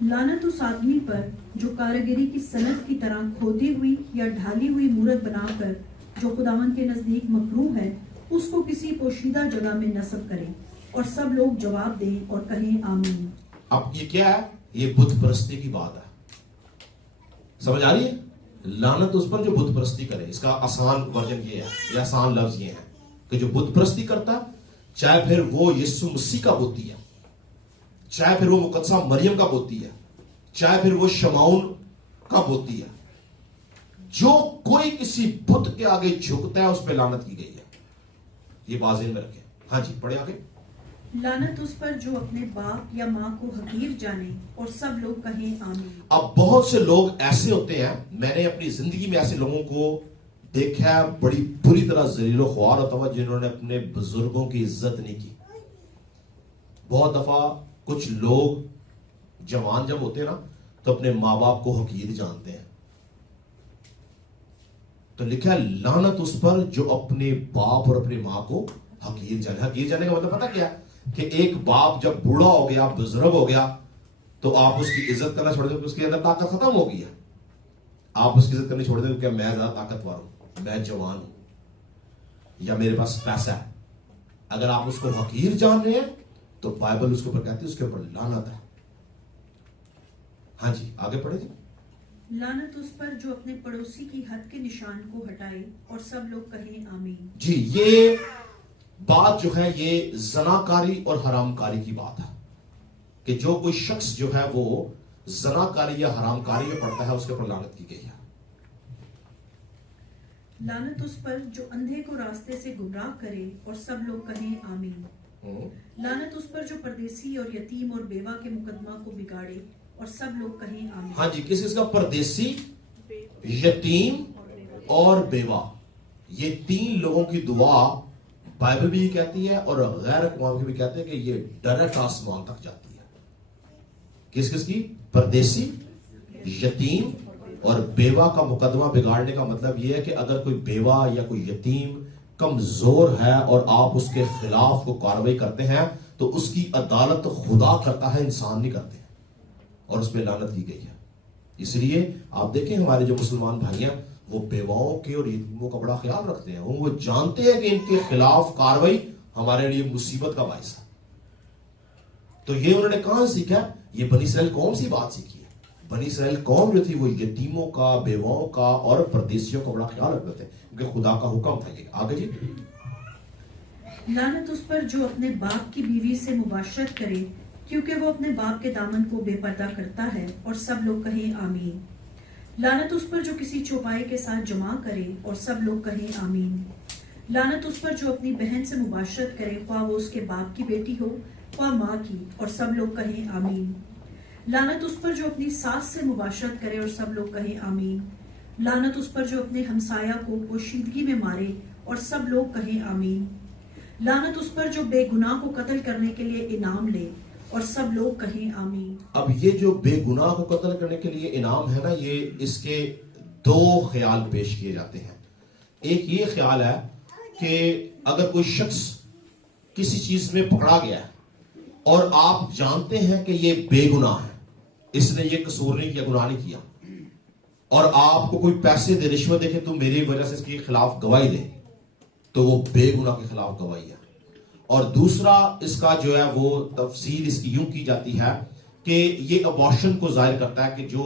لعنت اس آدمی پر جو کارگری کی صنعت کی طرح کھودی ہوئی یا ڈھالی ہوئی مورت بنا کر جو خداوند کے نزدیک مکروہ ہے اس کو کسی پوشیدہ جگہ میں نصب کرے. اور سب لوگ جواب دیں اور کہیں آمین. اب یہ کیا ہے؟ یہ بت پرستی کی بات ہے. سمجھ آ رہی ہے؟ لعنت اس پر جو بت پرستی کرے. اس کا آسان ورژن یہ ہے, یہ آسان لفظ یہ ہے کہ جو بت پرستی کرتا ہے, چاہے پھر وہ یسوع مسیح کا بوتی ہے, چاہے پھر وہ مقدسہ مریم کا بوتی ہے, چاہے پھر وہ شمعون کا بوتی ہے, جو کوئی کسی بت کے آگے جھکتا ہے اس پہ لعنت کی گئی ہے. یہ بات ذہن میں رکھیں. ہاں جی پڑھیں آگے. لعنت اس پر جو اپنے باپ یا ماں کو حقیر جانے اور سب لوگ کہیں آمین. اب بہت سے لوگ ایسے ہوتے ہیں, میں نے اپنی زندگی میں ایسے لوگوں کو دیکھا ہے بڑی بری طرح ذلیل و خوار ہوتا ہوا, جنہوں نے اپنے بزرگوں کی عزت نہیں کی. بہت دفعہ کچھ لوگ جوان جب ہوتے ہیں نا تو اپنے ماں باپ کو حقیر جانتے ہیں. تو لکھا ہے لعنت اس پر جو اپنے باپ اور اپنی ماں کو حقیر جانے. حقیر جانے کا مطلب پتا کیا ہے؟ کہ ایک باپ جب بوڑھا ہو گیا, بزرگ ہو گیا, تو آپ اس کی عزت کرنا چھوڑ دیں, اس کے اندر طاقت ختم ہو گئی ہے. آپ اس کی عزت کرنی چھوڑ دیں کہ میں زیادہ طاقتور ہوں, میں جوان ہوں, یا میرے پاس پیسہ ہے. اگر آپ اس کو حقیر جان رہے ہیں تو بائبل اس کے اوپر کہتی ہے اس کے اوپر لعنت ہے. ہاں جی آگے پڑھیں جی. لعنت اس پر جو اپنے پڑوسی کی حد کے نشان کو ہٹائے اور سب لوگ کہیں آمین. جی یہ بات جو ہے یہ زناکاری اور حرام کاری کی بات ہے, کہ جو کوئی شخص جو ہے وہ زناکاری یا حرام کاری میں پڑتا ہے اس کے اوپر لعنت کی گئی ہے. لعنت اس پر جو اندھے کو راستے سے گمراہ کرے اور سب لوگ کہیں آمین. لعنت اس پر جو پردیسی اور یتیم اور بیوہ کے مقدمہ کو بگاڑے اور سب لوگ کہیں آمین. ہاں جی کس کا؟ پردیسی, یتیم اور بیوہ. یہ 3 لوگوں کی دعا بائبل بھی کہتی ہے اور غیر اقوام بھی کہتے ہیں کہ یہ ڈائریکٹ آسمان تک جاتی ہے. کس کس کی؟ پردیسی, یتیم اور بیوہ کا مقدمہ بگاڑنے کا مطلب یہ ہے کہ اگر کوئی بیوہ یا کوئی یتیم کمزور ہے اور آپ اس کے خلاف کو کارروائی کرتے ہیں تو اس کی عدالت خدا کرتا ہے, انسان نہیں کرتے, اور اس پہ لعنت کی گئی ہے. اس لیے آپ دیکھیں ہمارے جو مسلمان بھائی ہیں وہ بیواؤں کے اور یتیموں کا بڑا خیال رکھتے ہیں. وہ جانتے ہیں کہ ان کے خلاف کارروائی ہمارے لیے مصیبت کا باعث ہے. تو یہ انہوں نے کہاں سیکھا؟ یہ بنی اسرائیل قوم سی بات سیکھی ہے. بنی اسرائیل قوم جو تھی وہ یتیموں کا, بیواؤں کا اور پردیسیوں کا بڑا خیال رکھتے تھے, کیونکہ خدا کا حکم تھا یہ. آگے جی. لعنت اس پر جو اپنے باپ کی بیوی سے مباشرت کرے کیونکہ وہ اپنے باپ کے دامن کو بے پردہ کرتا ہے اور سب لوگ کہیں آمین. لعنت اس پر جو کسی چوپائے کے ساتھ جمع کرے اور سب لوگ کہیں آمین. لعنت اس پر جو اپنی بہن سے مباشرت کرے, خواہ وہ اس کے باپ کی بیٹی ہو خواہ ماں کی, اور سب لوگ کہیں آمین. لعنت اس پر جو اپنی ساس سے مباشرت کرے اور سب لوگ کہیں آمین. لعنت اس پر جو اپنے ہمسایہ کو پوشیدگی میں مارے اور سب لوگ کہیں آمین. لعنت اس پر جو بے گناہ کو قتل کرنے کے لیے انعام لے اور سب لوگ کہیں آمین. اب یہ جو بے گناہ کو قتل کرنے کے لیے انعام ہے نا, یہ اس کے 2 خیال پیش کیے جاتے ہیں. ایک یہ خیال ہے کہ اگر کوئی شخص کسی چیز میں پکڑا گیا ہے اور آپ جانتے ہیں کہ یہ بے گناہ ہے, اس نے یہ قصور نہیں کیا, گناہ نہیں کیا, اور آپ کو کوئی پیسے دے, رشوت دے کہ تم میری وجہ سے اس کے خلاف گواہی دے, تو وہ بے گناہ کے خلاف گواہی ہے. اور دوسرا اس کا جو ہے وہ تفصیل اس کی یوں کی جاتی ہے کہ یہ ابارشن کو ظاہر کرتا ہے کہ جو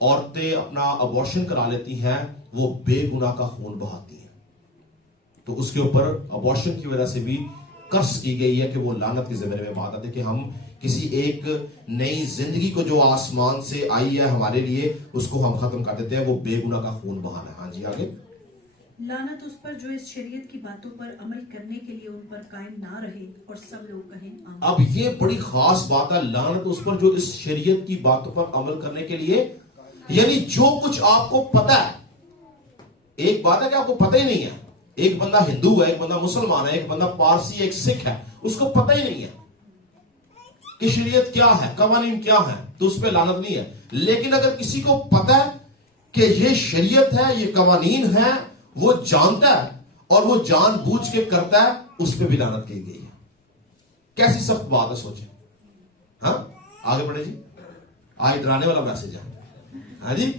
عورتیں اپنا ابارشن کرا لیتی ہیں وہ بے گناہ کا خون بہاتی ہیں. تو اس کے اوپر ابارشن کی وجہ سے بھی قرض کی گئی ہے کہ وہ لعنت کے زمرے میں بات آتی ہے کہ ہم کسی ایک نئی زندگی کو جو آسمان سے آئی ہے ہمارے لیے اس کو ہم ختم کر دیتے ہیں. وہ بے گناہ کا خون بہانا ہے. ہاں جی آگے. لعنت اس پر جو اس شریعت کی باتوں پر عمل کرنے کے لیے ان پر قائم نہ رہے اور سب لوگ کہیں آمین. اب یہ بڑی خاص بات ہے, لعنت اس پر جو اس شریعت کی باتوں پر عمل کرنے کے لیے, یعنی جو کچھ آپ کو پتا ہے. ایک بات ہے کہ آپ کو پتہ ہی نہیں ہے, ایک بندہ ہندو ہے, ایک بندہ مسلمان ہے, ایک بندہ پارسی, ایک سکھ ہے, اس کو پتہ ہی نہیں ہے کہ شریعت کیا ہے, قوانین کیا ہیں, تو اس پہ لعنت نہیں ہے. لیکن اگر کسی کو پتہ ہے کہ یہ شریعت ہے, یہ قوانین ہیں, وہ جانتا ہے اور وہ جان بوجھ کے کرتا ہے, اس پہ بھی لعنت کی گئی ہے. کیسی سخت بات ہے, سوچیں. ہاں آگے بڑھے جی, آج ڈرانے والا میسج ہے. ہاں جی,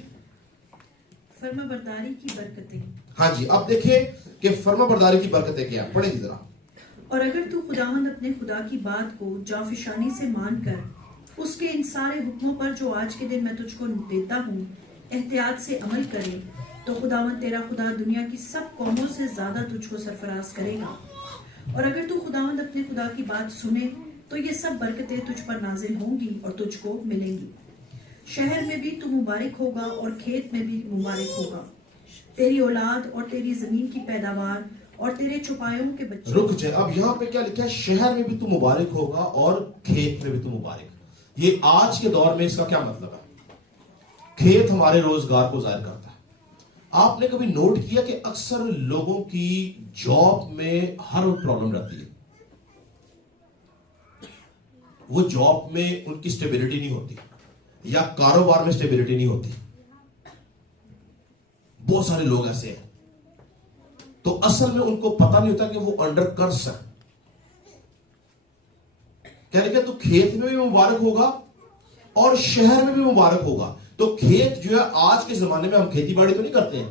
فرما برداری کی برکتیں. ہاں جی, اب دیکھیں کہ فرما برداری کی برکتیں کیا, پڑھیں جی ذرا. اور اگر تو خداوند اپنے خدا کی بات کو جافشانی سے مان کر اس کے ان سارے حکموں پر جو آج کے دن میں تجھ کو دیتا ہوں احتیاط سے عمل کرے تو خداوند تیرا خدا دنیا کی سب قوموں سے زیادہ تجھ کو سرفراز کرے گا. اور اگر تو خداوند اپنے خدا کی بات سنے تو یہ سب برکتیں تجھ پر نازل ہوں گی اور تجھ کو ملیں گی. شہر میں بھی تو مبارک ہوگا اور کھیت میں بھی مبارک ہوگا. تیری اولاد اور تیری زمین کی پیداوار اور تیرے چوپایوں کے بچے. رک جائے, اب یہاں پہ کیا لکھا ہے, شہر میں بھی تو مبارک ہوگا اور کھیت میں بھی تو مبارک. یہ آج کے دور میں اس کا کیا مطلب ہے؟ کھیت ہمارے روزگار کو ظاہر کرتا ہے. آپ نے کبھی نوٹ کیا کہ اکثر لوگوں کی جاب میں ہر پرابلم رہتی ہے, وہ جاب میں ان کی سٹیبلٹی نہیں ہوتی یا کاروبار میں سٹیبلٹی نہیں ہوتی. بہت سارے لوگ ایسے ہیں, تو اصل میں ان کو پتہ نہیں ہوتا کہ وہ انڈر کرس ہے. کہنے کہ تو کھیت میں بھی مبارک ہوگا اور شہر میں بھی مبارک ہوگا. تو کھیت جو ہے, آج کے زمانے میں ہم کھیتی باڑی تو نہیں کرتے ہیں,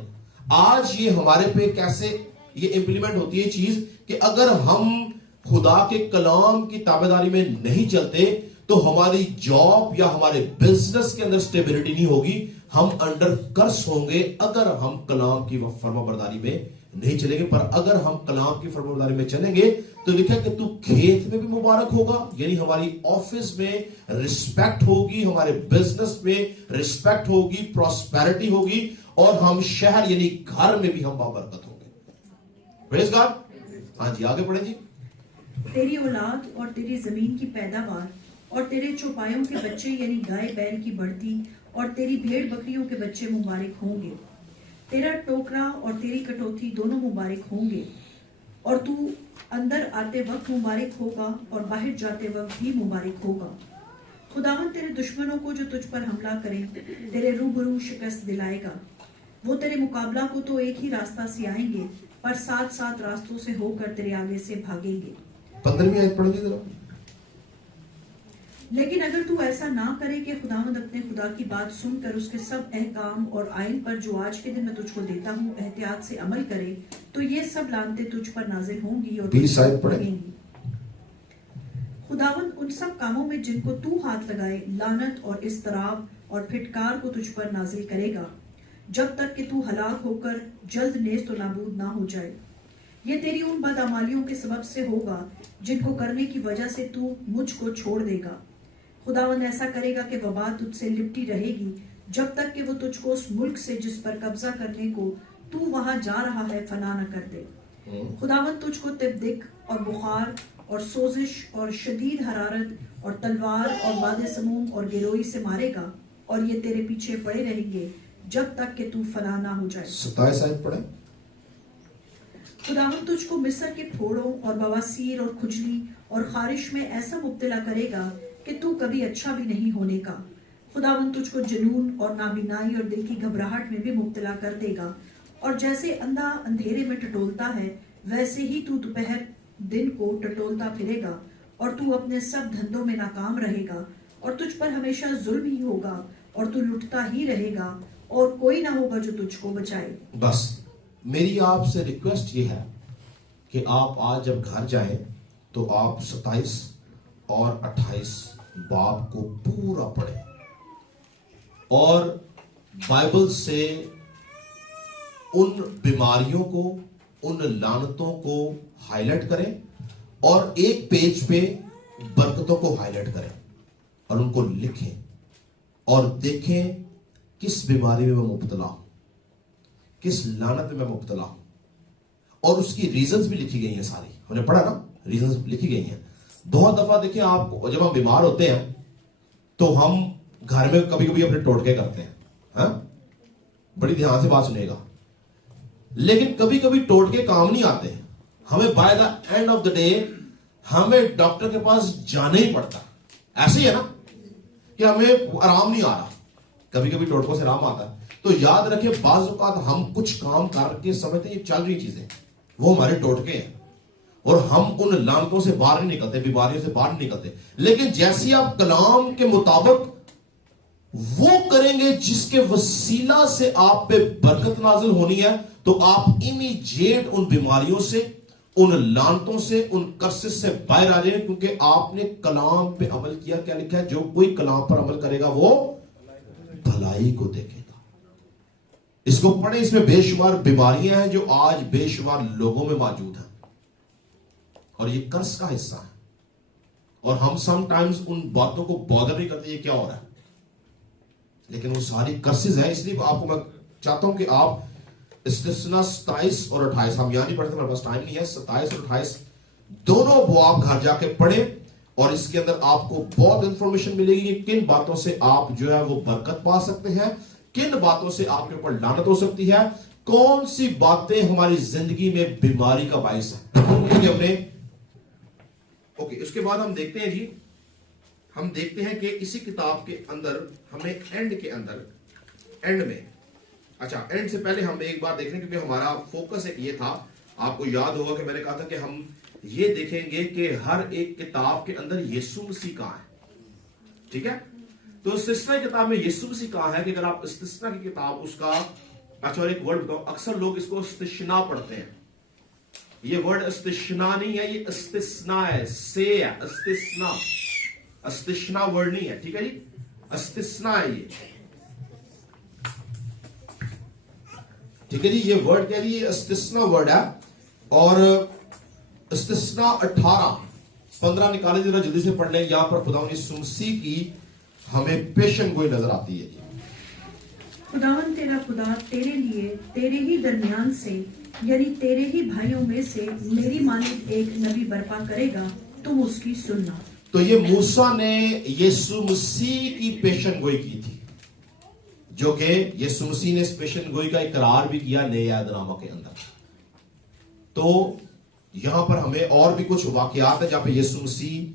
آج یہ ہمارے پہ کیسے یہ امپلیمنٹ ہوتی ہے چیز کہ اگر ہم خدا کے کلام کی تابعداری میں نہیں چلتے تو ہماری جاب یا ہمارے بزنس کے اندر سٹیبلٹی نہیں ہوگی, ہم انڈر کرس ہوں گے اگر ہم کلام کی فرما برداری میں نہیں چلیں گے. پر اگر ہم کلام کی فرما برداری میں چلیں گے تو لکھا کہ تو کھیت میں بھی مبارک ہوگا, یعنی ہماری آفس میں رسپیکٹ ہوگی, ہمارے بزنس میں رسپیکٹ ہوگی, پراسپیرٹی ہوگی, اور ہم شہر یعنی گھر میں بھی ہم بابرکت ہوں گے. پریز گاڈ. ہاں جی آگے پڑھیں جی. تیری اولاد اور تیری زمین کی پیداوار اور تیرے چوپایوں کے بچے یعنی گائے بیل کی بڑھتی اور تیری بھیڑ بکریوں کے بچے مبارک ہوں گے. تیرا ٹوکرا اور تیری کٹوتی دونوں مبارک ہوں گے, اور تو اندر آتے وقت مبارک ہوگا اور باہر جاتے وقت بھی مبارک ہوگا. خداوند تیرے دشمنوں کو جو تجھ پر حملہ کریں تیرے روبرو شکست دلائے گا. وہ تیرے مقابلہ کو تو ایک ہی راستہ سے آئیں گے پر 7 راستوں سے ہو کر تیرے آگے سے بھاگیں گے. 15ویں آیت پڑھ لیجیے ذرا. لیکن اگر تو ایسا نہ کرے کہ خداوند اپنے خدا کی بات سن کر اس کے سب احکام اور آئین پر جو آج کے دن میں تجھ کو دیتا ہوں احتیاط سے عمل کرے تو یہ سب لعنتیں تجھ پر نازل ہوں گی اور 20 آیت پڑھیں. گی. خداوند ان سب کاموں میں جن کو تو ہاتھ لگائے لعنت اور اضطراب اور پھٹکار کو تجھ پر نازل کرے گا جب تک کہ تو ہلاک ہو کر جلد نیست و نابود نہ ہو جائے. یہ تیری ان بدعمالیوں کے سبب سے ہوگا جن کو کرنے کی وجہ سے تو مجھ کو چھوڑ دے گا. خداوند ایسا کرے گا کہ وبا تجھ سے لپٹی رہے گی جب تک کہ وہ تجھ کو اس ملک سے جس پر قبضہ کرنے کو تو وہاں جا رہا ہے فنا نہ کر دے. خداوند تجھ کو تبدک اور بخار اور سوزش اور شدید حرارت اور تلوار اور باد سموم اور گروئی سے مارے گا, اور یہ تیرے پیچھے پڑے رہیں گے جب تک کہ تو فنا نہ ہو جائے. 27 آیت پڑھیں. خداوند تجھ کو مصر کے پھوڑوں اور بواسیر اور کھجلی اور خارش میں ایسا مبتلا کرے گا کہ تو کبھی اچھا بھی نہیں ہونے کا. خداوند تجھ کو جنون اور نابینائی اور دل کی گھبراہٹ میں بھی مبتلا کر دے گا, اور جیسے اندھا اندھیرے میں ٹٹولتا ہے ویسے ہی تو دوپہر دن کو ٹٹولتا پھرے گا, اور تو اپنے سب دھندوں میں ناکام رہے گا, اور تجھ پر ہمیشہ ظلم ہی ہوگا, اور تو لٹتا ہی رہے گا, اور کوئی نہ ہوگا جو تجھ کو بچائے. بس میری آپ سے ریکویسٹ یہ ہے کہ آپ آج جب گھر جائیں تو آپ 27 اور 28 باب کو پورا پڑھیں اور بائبل سے ان بیماریوں کو، ان لعنتوں کو ہائی لائٹ کریں اور ایک پیج پہ برکتوں کو ہائی لائٹ کریں اور ان کو لکھیں اور دیکھیں کس بیماری میں میں مبتلا ہوں، کس لعنت میں میں مبتلا ہوں، اور اس کی ریزنز بھی لکھی گئی ہیں ساری. ہم نے پڑھا نا، ریزنز لکھی گئی ہیں. بہت دفعہ دیکھیں آپ کو جب ہم بیمار ہوتے ہیں تو ہم گھر میں کبھی کبھی اپنے ٹوٹکے کرتے ہیں. ہاں، بڑی دھیان سے بات سنیے گا. لیکن کبھی کبھی ٹوٹکے کام نہیں آتے. ہمیں by the and of the day ہمیں ڈاکٹر کے پاس جانا ہی پڑتا. ایسے ہی ہے نا کہ ہمیں آرام نہیں آ رہا. کبھی کبھی ٹوٹکوں سے آرام آتا ہے. تو یاد رکھیں بعض اوقات ہم کچھ کام کر کے سمجھتے ہیں یہ چل رہی چیزیں، وہ ہمارے ٹوٹکے ہیں اور ہم ان لعنتوں سے باہر نہیں نکلتے، بیماریوں سے باہر نہیں نکلتے. لیکن جیسے آپ کلام کے مطابق وہ کریں گے جس کے وسیلہ سے آپ پہ برکت نازل ہونی ہے، تو آپ امیجیٹ ان بیماریوں سے، ان لعنتوں سے، ان کرسز سے باہر آ جائیں، کیونکہ آپ نے کلام پہ عمل کیا. کیا لکھا ہے؟ جو کوئی کلام پر عمل کرے گا وہ بھلائی کو دیکھے گا. اس کو پڑھیں. اس میں بے شمار بیماریاں ہیں جو آج بے شمار لوگوں میں موجود ہیں اور یہ کرس کا حصہ ہے. اور ہم سم ٹائمز ان باتوں کو بادر نہیں کرتے یہ کیا ہو رہا ہے، لیکن وہ ساری کرسز ہیں. اس لیے آپ کو میں چاہتا ہوں کہ آپ استثنا 27 اور 28، ہم یہاں نہیں پڑھتے، ہمارے پاس ٹائم نہیں ہے. 27 اور 28 دونوں باب گھر جا کے پڑھیں اور اس کے اندر آپ کو بہت انفارمیشن ملے گی کہ کن باتوں سے آپ جو ہے وہ برکت پا سکتے ہیں، کن باتوں سے آپ کے اوپر لعنت ہو سکتی ہے، کون سی باتیں ہماری زندگی میں بیماری کا باعث ہے. اوکے، اس کے بعد ہم دیکھتے ہیں جی، ہم دیکھتے ہیں کہ اسی کتاب کے اندر ہمیں اینڈ کے اندر، اینڈ میں، اچھا اینڈ سے پہلے ہم ایک بات دیکھ رہے ہیں کیونکہ ہمارا فوکس ایک یہ تھا. آپ کو یاد ہوگا کہ میں نے کہا تھا کہ ہم یہ دیکھیں گے کہ ہر ایک کتاب کے اندر یسوع مسیح کہاں ہے. ٹھیک ہے؟ تو استثنا کی کتاب میں یسوع مسیح کہاں ہے؟ کہ اگر آپ استثنا کی کتاب اس کا، اچھا اور ایک ورڈ بتاؤ، اکثر لوگ اس کو استثنا پڑھتے ہیں. یہ ورڈ استثنا نہیں ہے، یہ استثنا ہے، سے ہے، استثنا. استثنا ورڈ نہیں ہے، ٹھیک ہے جی، استثنا ہے یہ. ٹھیک ہے جی، یہ ورڈ کیا ہے؟ یہ استثنا ورڈ ہے. اور استثنا 18-15 نکالے ذرا جلدی سے پڑھ لیں. یہاں پر خداوند یسوع مسیح کی ہمیں پیشن گوئی نظر آتی ہے. خداوند تیرا خدا تیرے لیے تیرے ہی درمیان سے، یعنی تیرے ہی بھائیوں میں سے میری مانند ایک نبی برپا کرے گا، تم اس کی سننا. تو یہ موسیٰ نے یسوع مسیح کی پیشن گوئی کی تھی، جو کہ یسوع مسیح نے اس پیشن گوئی کا اقرار بھی کیا نئے عہد نامہ کے اندر. تو یہاں پر ہمیں اور بھی کچھ واقعات ہیں جہاں پہ یسوع مسیح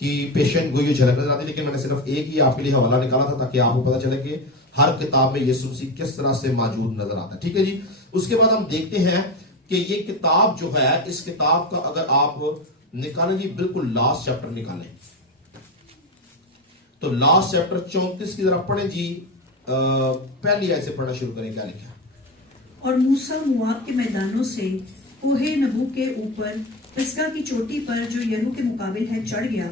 کی پیشن گوئی جھلک نظر آتی ہے، لیکن میں نے صرف ایک ہی آپ کے لیے حوالہ نکالا تھا تاکہ آپ کو پتہ چلے کہ ہر کتاب میں یسوع مسیح کس طرح سے موجود نظر آتا ہے. ٹھیک ہے جی. اس کے بعد ہم دیکھتے ہیں کہ یہ کتاب جو ہے، اس کتاب کا اگر آپ نکالیں جی، بالکل لاسٹ چیپٹر نکالیں تو لاسٹ چیپٹر 34 کی ذرا پڑھیں جی. پہلی آیت سے پڑھنا شروع کریں. کیا لکھا ہے؟ اور موسیٰ مواب کے میدانوں سے کوہ نبو کے اوپر پسگا کی چوٹی پر جو یرو کے مقابل ہے چڑھ گیا،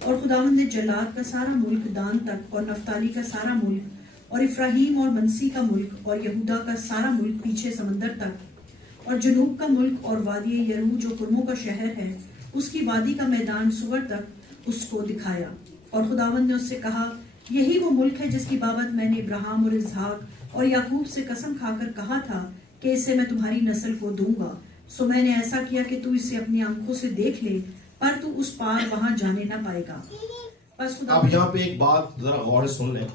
اور خداوند نے جلاد کا سارا ملک دان تک، اور نفتالی کا سارا ملک، اور افراہیم اور منسی کا ملک، اور یہودا کا سارا ملک پیچھے سمندر تک، اور جنوب کا ملک، اور وادی یرو جو قرموں کا شہر ہے، اس کی وادی کا میدان سور تک اس کو دکھایا. اور خداوند نے اس سے کہا، یہی وہ ملک ہے جس کی بابت میں نے ابراہیم اور اسحاق اور یعقوب سے قسم کھا کر کہا تھا کہ اسے میں تمہاری نسل کو دوں گا. سو میں نے ایسا کیا کہ تو اسے اپنی آنکھوں سے دیکھ لے، پر تو اس پار وہاں جانے نہ پائے گا. بس اب یہاں پہ ایک بات ذرا غور سے سن لیں.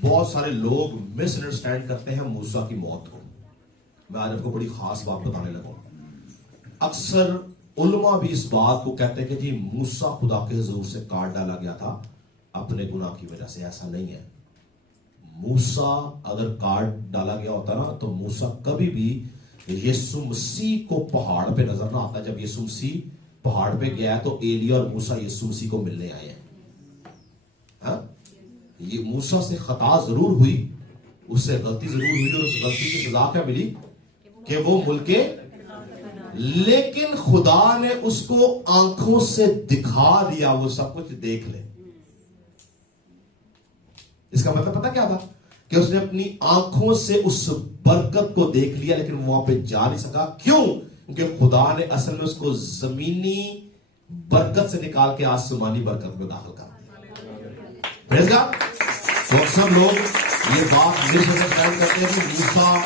بہت سارے لوگ مس انڈرسٹینڈ کرتے ہیں موسیٰ کی موت کو. میں آج آپ کو بڑی خاص بات بتانے لگا. اکثر علماء بھی اس بات کو کہتے ہیں کہ جی موسیٰ خدا کے حضور سے کاٹ ڈالا گیا تھا اپنے گناہ کی وجہ سے. ایسا نہیں ہے. موسیٰ اگر کاٹ ڈالا گیا ہوتا نا تو موسیٰ کبھی بھی یسوع مسیح کو پہاڑ پہ نظر نہ آتا. جب یسوع مسیح پہاڑ پہ گیا تو ایلیا اور موسیٰ یسوع مسیح کو ملنے آئے ہیں. ہاں، یہ موسیٰ سے خطا ضرور ہوئی، اس سے غلطی ضرور ہوئی، اور اس غلطی کی سزا کیا ملی کہ وہ ملک لیکن خدا نے اس کو آنکھوں سے دکھا دیا وہ سب کچھ دیکھ لے. اس کا مطلب پتا کیا تھا؟ کہ اس نے اپنی آنکھوں سے اس برکت کو دیکھ لیا لیکن وہ وہاں پہ جا نہیں سکا. کیوں؟ کیونکہ خدا نے اصل میں اس کو زمینی برکت سے نکال کے آسمانی برکت میں داخل کر دیا. پریز گاڈ. تو اکثر لوگ یہ بات مس انڈرسٹینڈ کرتے ہیں کہ موسیٰ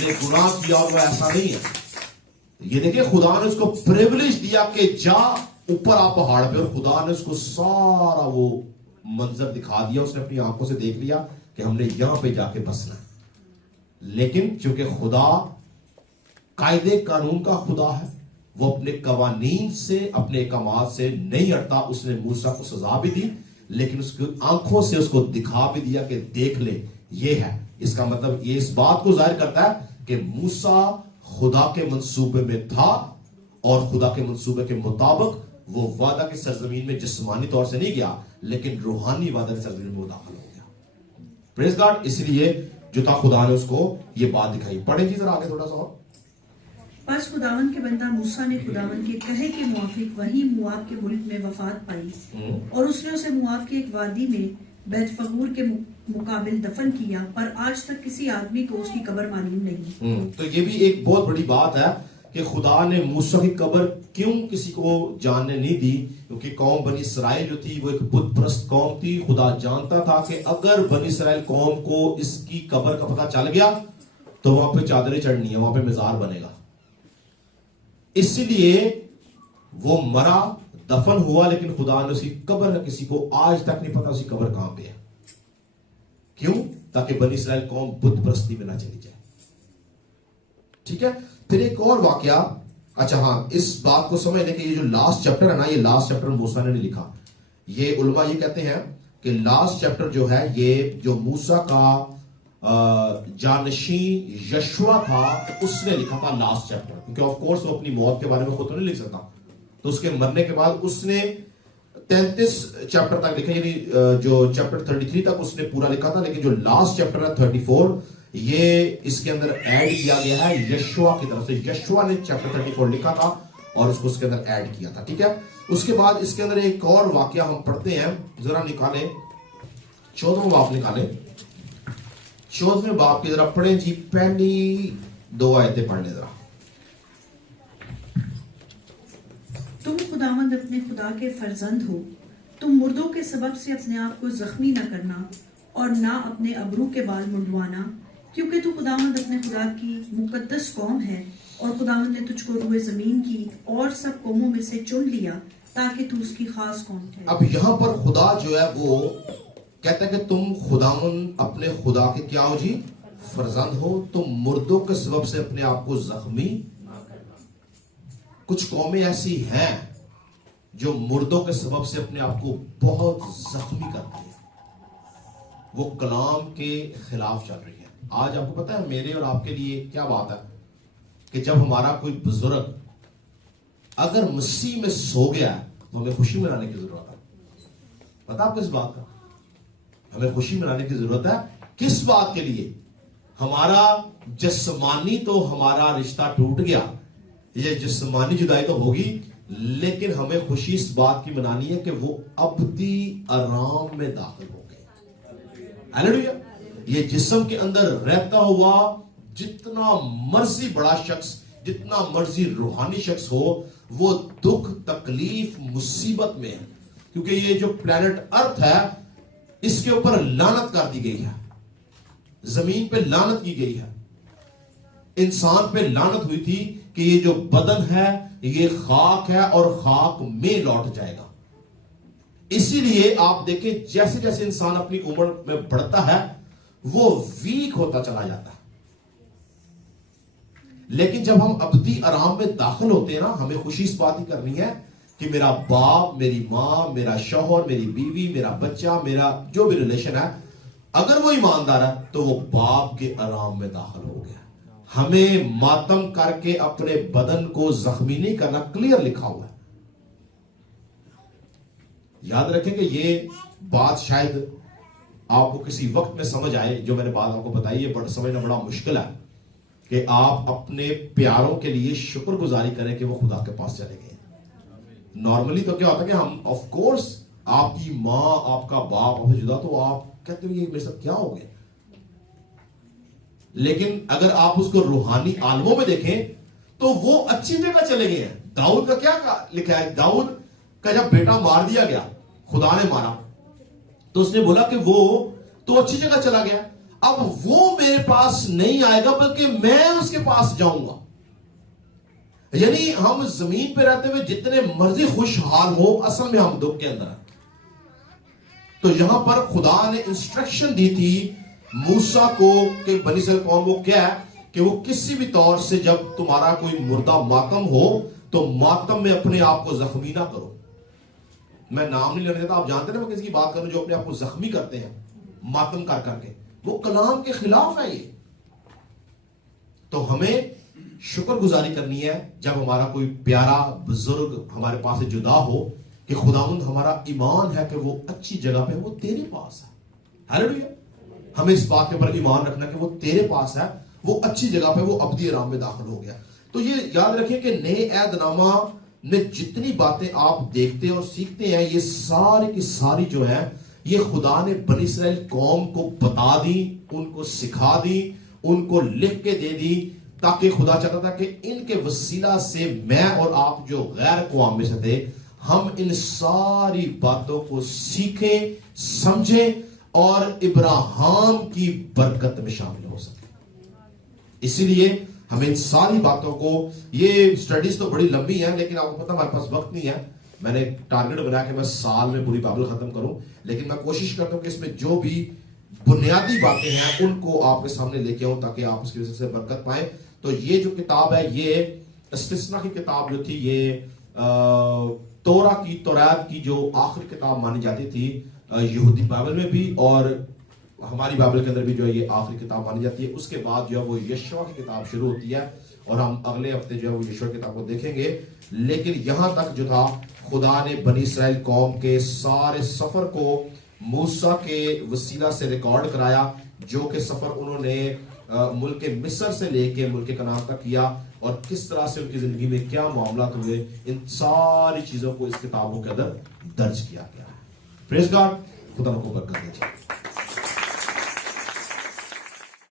نے گناہ کیا اور وہ ایسا نہیں ہے. یہ دیکھیں خدا نے اس کو پریولیج دیا کہ جا اوپر آ پہاڑ پہ, اور خدا نے اس کو سارا وہ منظر دکھا دیا. اس نے اپنی آنکھوں سے دیکھ لیا کہ ہم نے یہاں پہ جا کے بسنا ہے. لیکن چونکہ خدا قاعدے قانون کا خدا ہے, وہ اپنے قوانین سے اپنے احکامات سے نہیں ہٹتا. اس نے موسیٰ کو سزا بھی دی لیکن اس کی آنکھوں سے اس کو دکھا بھی دیا کہ دیکھ لے یہ ہے. اس کا مطلب یہ اس بات کو ظاہر کرتا ہے کہ موسیٰ خدا کے منصوبے میں تھا اور خدا کے منصوبے کے مطابق وہ وعدہ کی سرزمین میں جسمانی طور سے نہیں گیا لیکن روحانی وعدہ کی سرزمین میں وہ داخل ہو گیا. پریز گاڈ. اس لیے جو تھا خدا نے اس کو یہ بات دکھائی. پڑھیں جی ذرا آگے تھوڑا سا اور. پس خداوند کے بندہ موسیٰ نے خداوند کے کہے کے موافق وہی مواب کے ملک میں وفات پائی اور اس نے اسے مواب کی ایک وادی میں بیت فغور کے مقابل دفن کیا, پر آج تک کسی آدمی کو اس کی قبر معلوم نہیں. تو یہ بھی ایک بہت بڑی بات ہے کہ خدا نے موسیٰ کی قبر کیوں کسی کو جاننے نہیں دی, کیونکہ قوم بنی اسرائیل جو تھی وہ ایک بت پرست قوم تھی. خدا جانتا تھا کہ اگر بنی اسرائیل قوم کو اس کی قبر کا پتہ چل گیا تو وہاں پہ چادریں چڑھنی ہے, وہاں پہ مزار بنے گا. اس لیے وہ مرا, دفن ہوا, لیکن خدا نے اس کی قبر کا کسی کو آج تک نہیں پتا اس کی قبر کہاں پہ ہے. کیوں؟ تاکہ بنی اسرائیل قوم بت پرستی میں نہ چلی جائے. ٹھیک ہے. پھر ایک اور واقعہ. اچھا ہاں, اس بات کو سمجھ لیں کہ یہ جو لاسٹ چیپٹر ہے نا, یہ لاسٹ چیپٹر موسیٰ نے نہیں لکھا. یہ علماء یہ کہتے ہیں کہ لاسٹ چیپٹر جو ہے یہ جو موسیٰ کا جانشین یشوع تھا اس نے لکھا تھا لاسٹ چیپٹر, کیونکہ آف کورس وہ اپنی موت کے بارے میں خود تو نہیں لکھ سکتا. تو اس کے مرنے کے بعد اس نے 33 چیپٹر تک لکھا, یعنی جو چیپٹر 33 تک اس نے پورا لکھا تھا, لیکن جو لاسٹ چیپٹر ہے 34 یہ اس کے اندر ایڈ کیا گیا ہے یشوع کی طرف سے. یشوع نے چیپٹر 34 لکھا تھا اور اس کو اس کے اندر ایڈ کیا تھا. ٹھیک ہے. اس کے بعد اس کے اندر ایک اور واقعہ ہم پڑھتے ہیں, ذرا نکالیں 14واں باب نکالیں. 14ویں باب کی ذرا پڑھیں جی, پہلی 2 آیتیں پڑھ لیں ذرا. تم خداوند اپنے خدا کے فرزند ہو, تم مردوں کے سبب سے اپنے آپ کو زخمی نہ کرنا اور نہ اپنے ابرو کے بال منڈوانا, کیونکہ تو خداوند اپنے خدا کی مقدس قوم ہے اور خداوند نے تجھ کو روئے زمین کی اور سب قوموں میں سے چن لیا تاکہ تو اس کی خاص قوم ٹھہرے. اب یہاں پر خدا جو ہے وہ کہتا ہے کہ تم خداوند اپنے خدا کے کیا ہو جی, فرزند ہو, تم مردوں کے سبب سے اپنے آپ کو زخمی. کچھ قومیں ایسی ہیں جو مردوں کے سبب سے اپنے آپ کو بہت زخمی کرتی ہیں, وہ کلام کے خلاف چل رہی ہے. آج آپ کو پتا ہے میرے اور آپ کے لیے کیا بات ہے کہ جب ہمارا کوئی بزرگ اگر مسیح میں سو گیا ہے تو ہمیں خوشی منانے کی ضرورت ہے. پتا آپ کو اس بات کا, ہمیں خوشی منانے کی ضرورت ہے. کس بات کے لیے؟ ہمارا جسمانی تو ہمارا رشتہ ٹوٹ گیا, یہ جسمانی جدائی تو ہوگی, لیکن ہمیں خوشی اس بات کی منانی ہے کہ وہ ابدی آرام میں داخل ہو گئے. ہاللیلویا. یہ جسم کے اندر رہتا ہوا جتنا مرضی بڑا شخص, جتنا مرضی روحانی شخص ہو, وہ دکھ تکلیف مصیبت میں ہے, کیونکہ یہ جو پلانٹ ارتھ ہے اس کے اوپر لعنت کر دی گئی ہے, زمین پہ لعنت کی گئی ہے. انسان پہ لعنت ہوئی تھی کہ یہ جو بدن ہے یہ خاک ہے اور خاک میں لوٹ جائے گا. اسی لیے آپ دیکھیں جیسے جیسے انسان اپنی عمر میں بڑھتا ہے وہ ویک ہوتا چلا جاتا ہے, لیکن جب ہم ابدی آرام میں داخل ہوتے ہیں نا, ہمیں خوشی اس بات ہی کرنی ہے کہ میرا باپ, میری ماں, میرا شوہر, میری بیوی, میرا بچہ, میرا جو بھی ریلیشن ہے, اگر وہ ایماندار ہے تو وہ باپ کے آرام میں داخل ہو گیا. ہمیں ماتم کر کے اپنے بدن کو زخمی نہیں کرنا, کلیئر لکھا ہوا ہے. یاد رکھیں کہ یہ بات شاید آپ کو کسی وقت میں سمجھ آئے, جو میں نے بات آپ کو بتائی ہے, بٹ سمجھنا بڑا مشکل ہے کہ آپ اپنے پیاروں کے لیے شکر گزاری کریں کہ وہ خدا کے پاس چلے گئے. نارملی تو کیا ہوتا ہے کہ ہم آف کورس آپ کی ماں آپ کا باپ آپ سے جدا تو آپ کہتے ہو یہ میرے ساتھ کیا ہو گیا. لیکن اگر آپ اس کو روحانی عالموں میں دیکھیں تو وہ اچھی جگہ چلے گئے ہیں. داؤد کا کیا لکھا ہے؟ داؤد کا جب بیٹا مار دیا گیا, خدا نے مارا, تو اس نے بولا کہ وہ تو اچھی جگہ چلا گیا, اب وہ میرے پاس نہیں آئے گا بلکہ میں اس کے پاس جاؤں گا. یعنی ہم زمین پہ رہتے ہوئے جتنے مرضی خوشحال ہو, اصل میں ہم دکھ کے اندر ہیں. تو یہاں پر خدا نے انسٹرکشن دی تھی موسیٰ کو کہ بنی اسرائیل قوم کو کیا ہے کہ وہ کسی بھی طور سے جب تمہارا کوئی مردہ ماتم ہو تو ماتم میں اپنے آپ کو زخمی نہ کرو. میں نام نہیں لینا چاہتا, آپ جانتے ہیں میں کسی کی بات کروں جو اپنے آپ کو زخمی کرتے ہیں ماتم کر کر کے, وہ کلام کے خلاف ہے یہ. تو ہمیں شکر گزاری کرنی ہے جب ہمارا کوئی پیارا بزرگ ہمارے پاس سے جدا ہو کہ خداوند ہمارا ایمان ہے کہ وہ اچھی جگہ پہ وہ تیرے پاس ہے. ہاللیلویا. ہمیں اس بات کے اوپر ایمان رکھنا کہ وہ تیرے پاس ہے, وہ اچھی جگہ پہ وہ ابدی آرام میں داخل ہو گیا. تو یہ یاد رکھیں کہ نئے عہد نامہ میں جتنی باتیں آپ دیکھتے ہیں اور سیکھتے ہیں یہ ساری کی ساری جو ہیں یہ خدا نے بنی اسرائیل قوم کو بتا دی, ان کو سکھا دی, ان کو لکھ کے دے دی, تاکہ خدا چاہتا تھا کہ ان کے وسیلہ سے میں اور آپ جو غیر قوم میں سے تھے ہم ان ساری باتوں کو سیکھیں, سمجھیں اور ابراہیم کی برکت میں شامل ہو سکیں. اسی لیے ہمیں ان ساری باتوں کو, یہ سٹڈیز تو بڑی لمبی ہیں لیکن آپ کو پتہ ہمارے پاس وقت نہیں ہے. میں نے ٹارگٹ بنایا کہ میں سال میں پوری بائبل ختم کروں, لیکن میں کوشش کرتا ہوں کہ اس میں جو بھی بنیادی باتیں ہیں ان کو آپ کے سامنے لے کے آؤں تاکہ آپ اس کی وجہ سے برکت پائیں. تو یہ جو کتاب ہے یہ استثنا کی کتاب جو تھی, یہ توریت کی جو آخری کتاب مانی جاتی تھی یہودی بائبل میں بھی اور ہماری بائبل کے اندر بھی جو ہے یہ آخری کتاب مانی جاتی ہے. اس کے بعد جو ہے وہ یشوع کی کتاب شروع ہوتی ہے اور ہم اگلے ہفتے جو ہے وہ یشوع کی کتاب کو دیکھیں گے. لیکن یہاں تک جو تھا خدا نے بنی اسرائیل قوم کے سارے سفر کو موسیٰ کے وسیلہ سے ریکارڈ کرایا, جو کہ سفر انہوں نے ملک مصر سے لے کے ملک کنعان تک کیا اور کس طرح سے ان کی زندگی میں کیا معاملات ہوئے, ان ساری چیزوں کو اس کتابوں کے اندر درج کیا گیا ہے. پریز گاڈ, خدا کو برکت دے.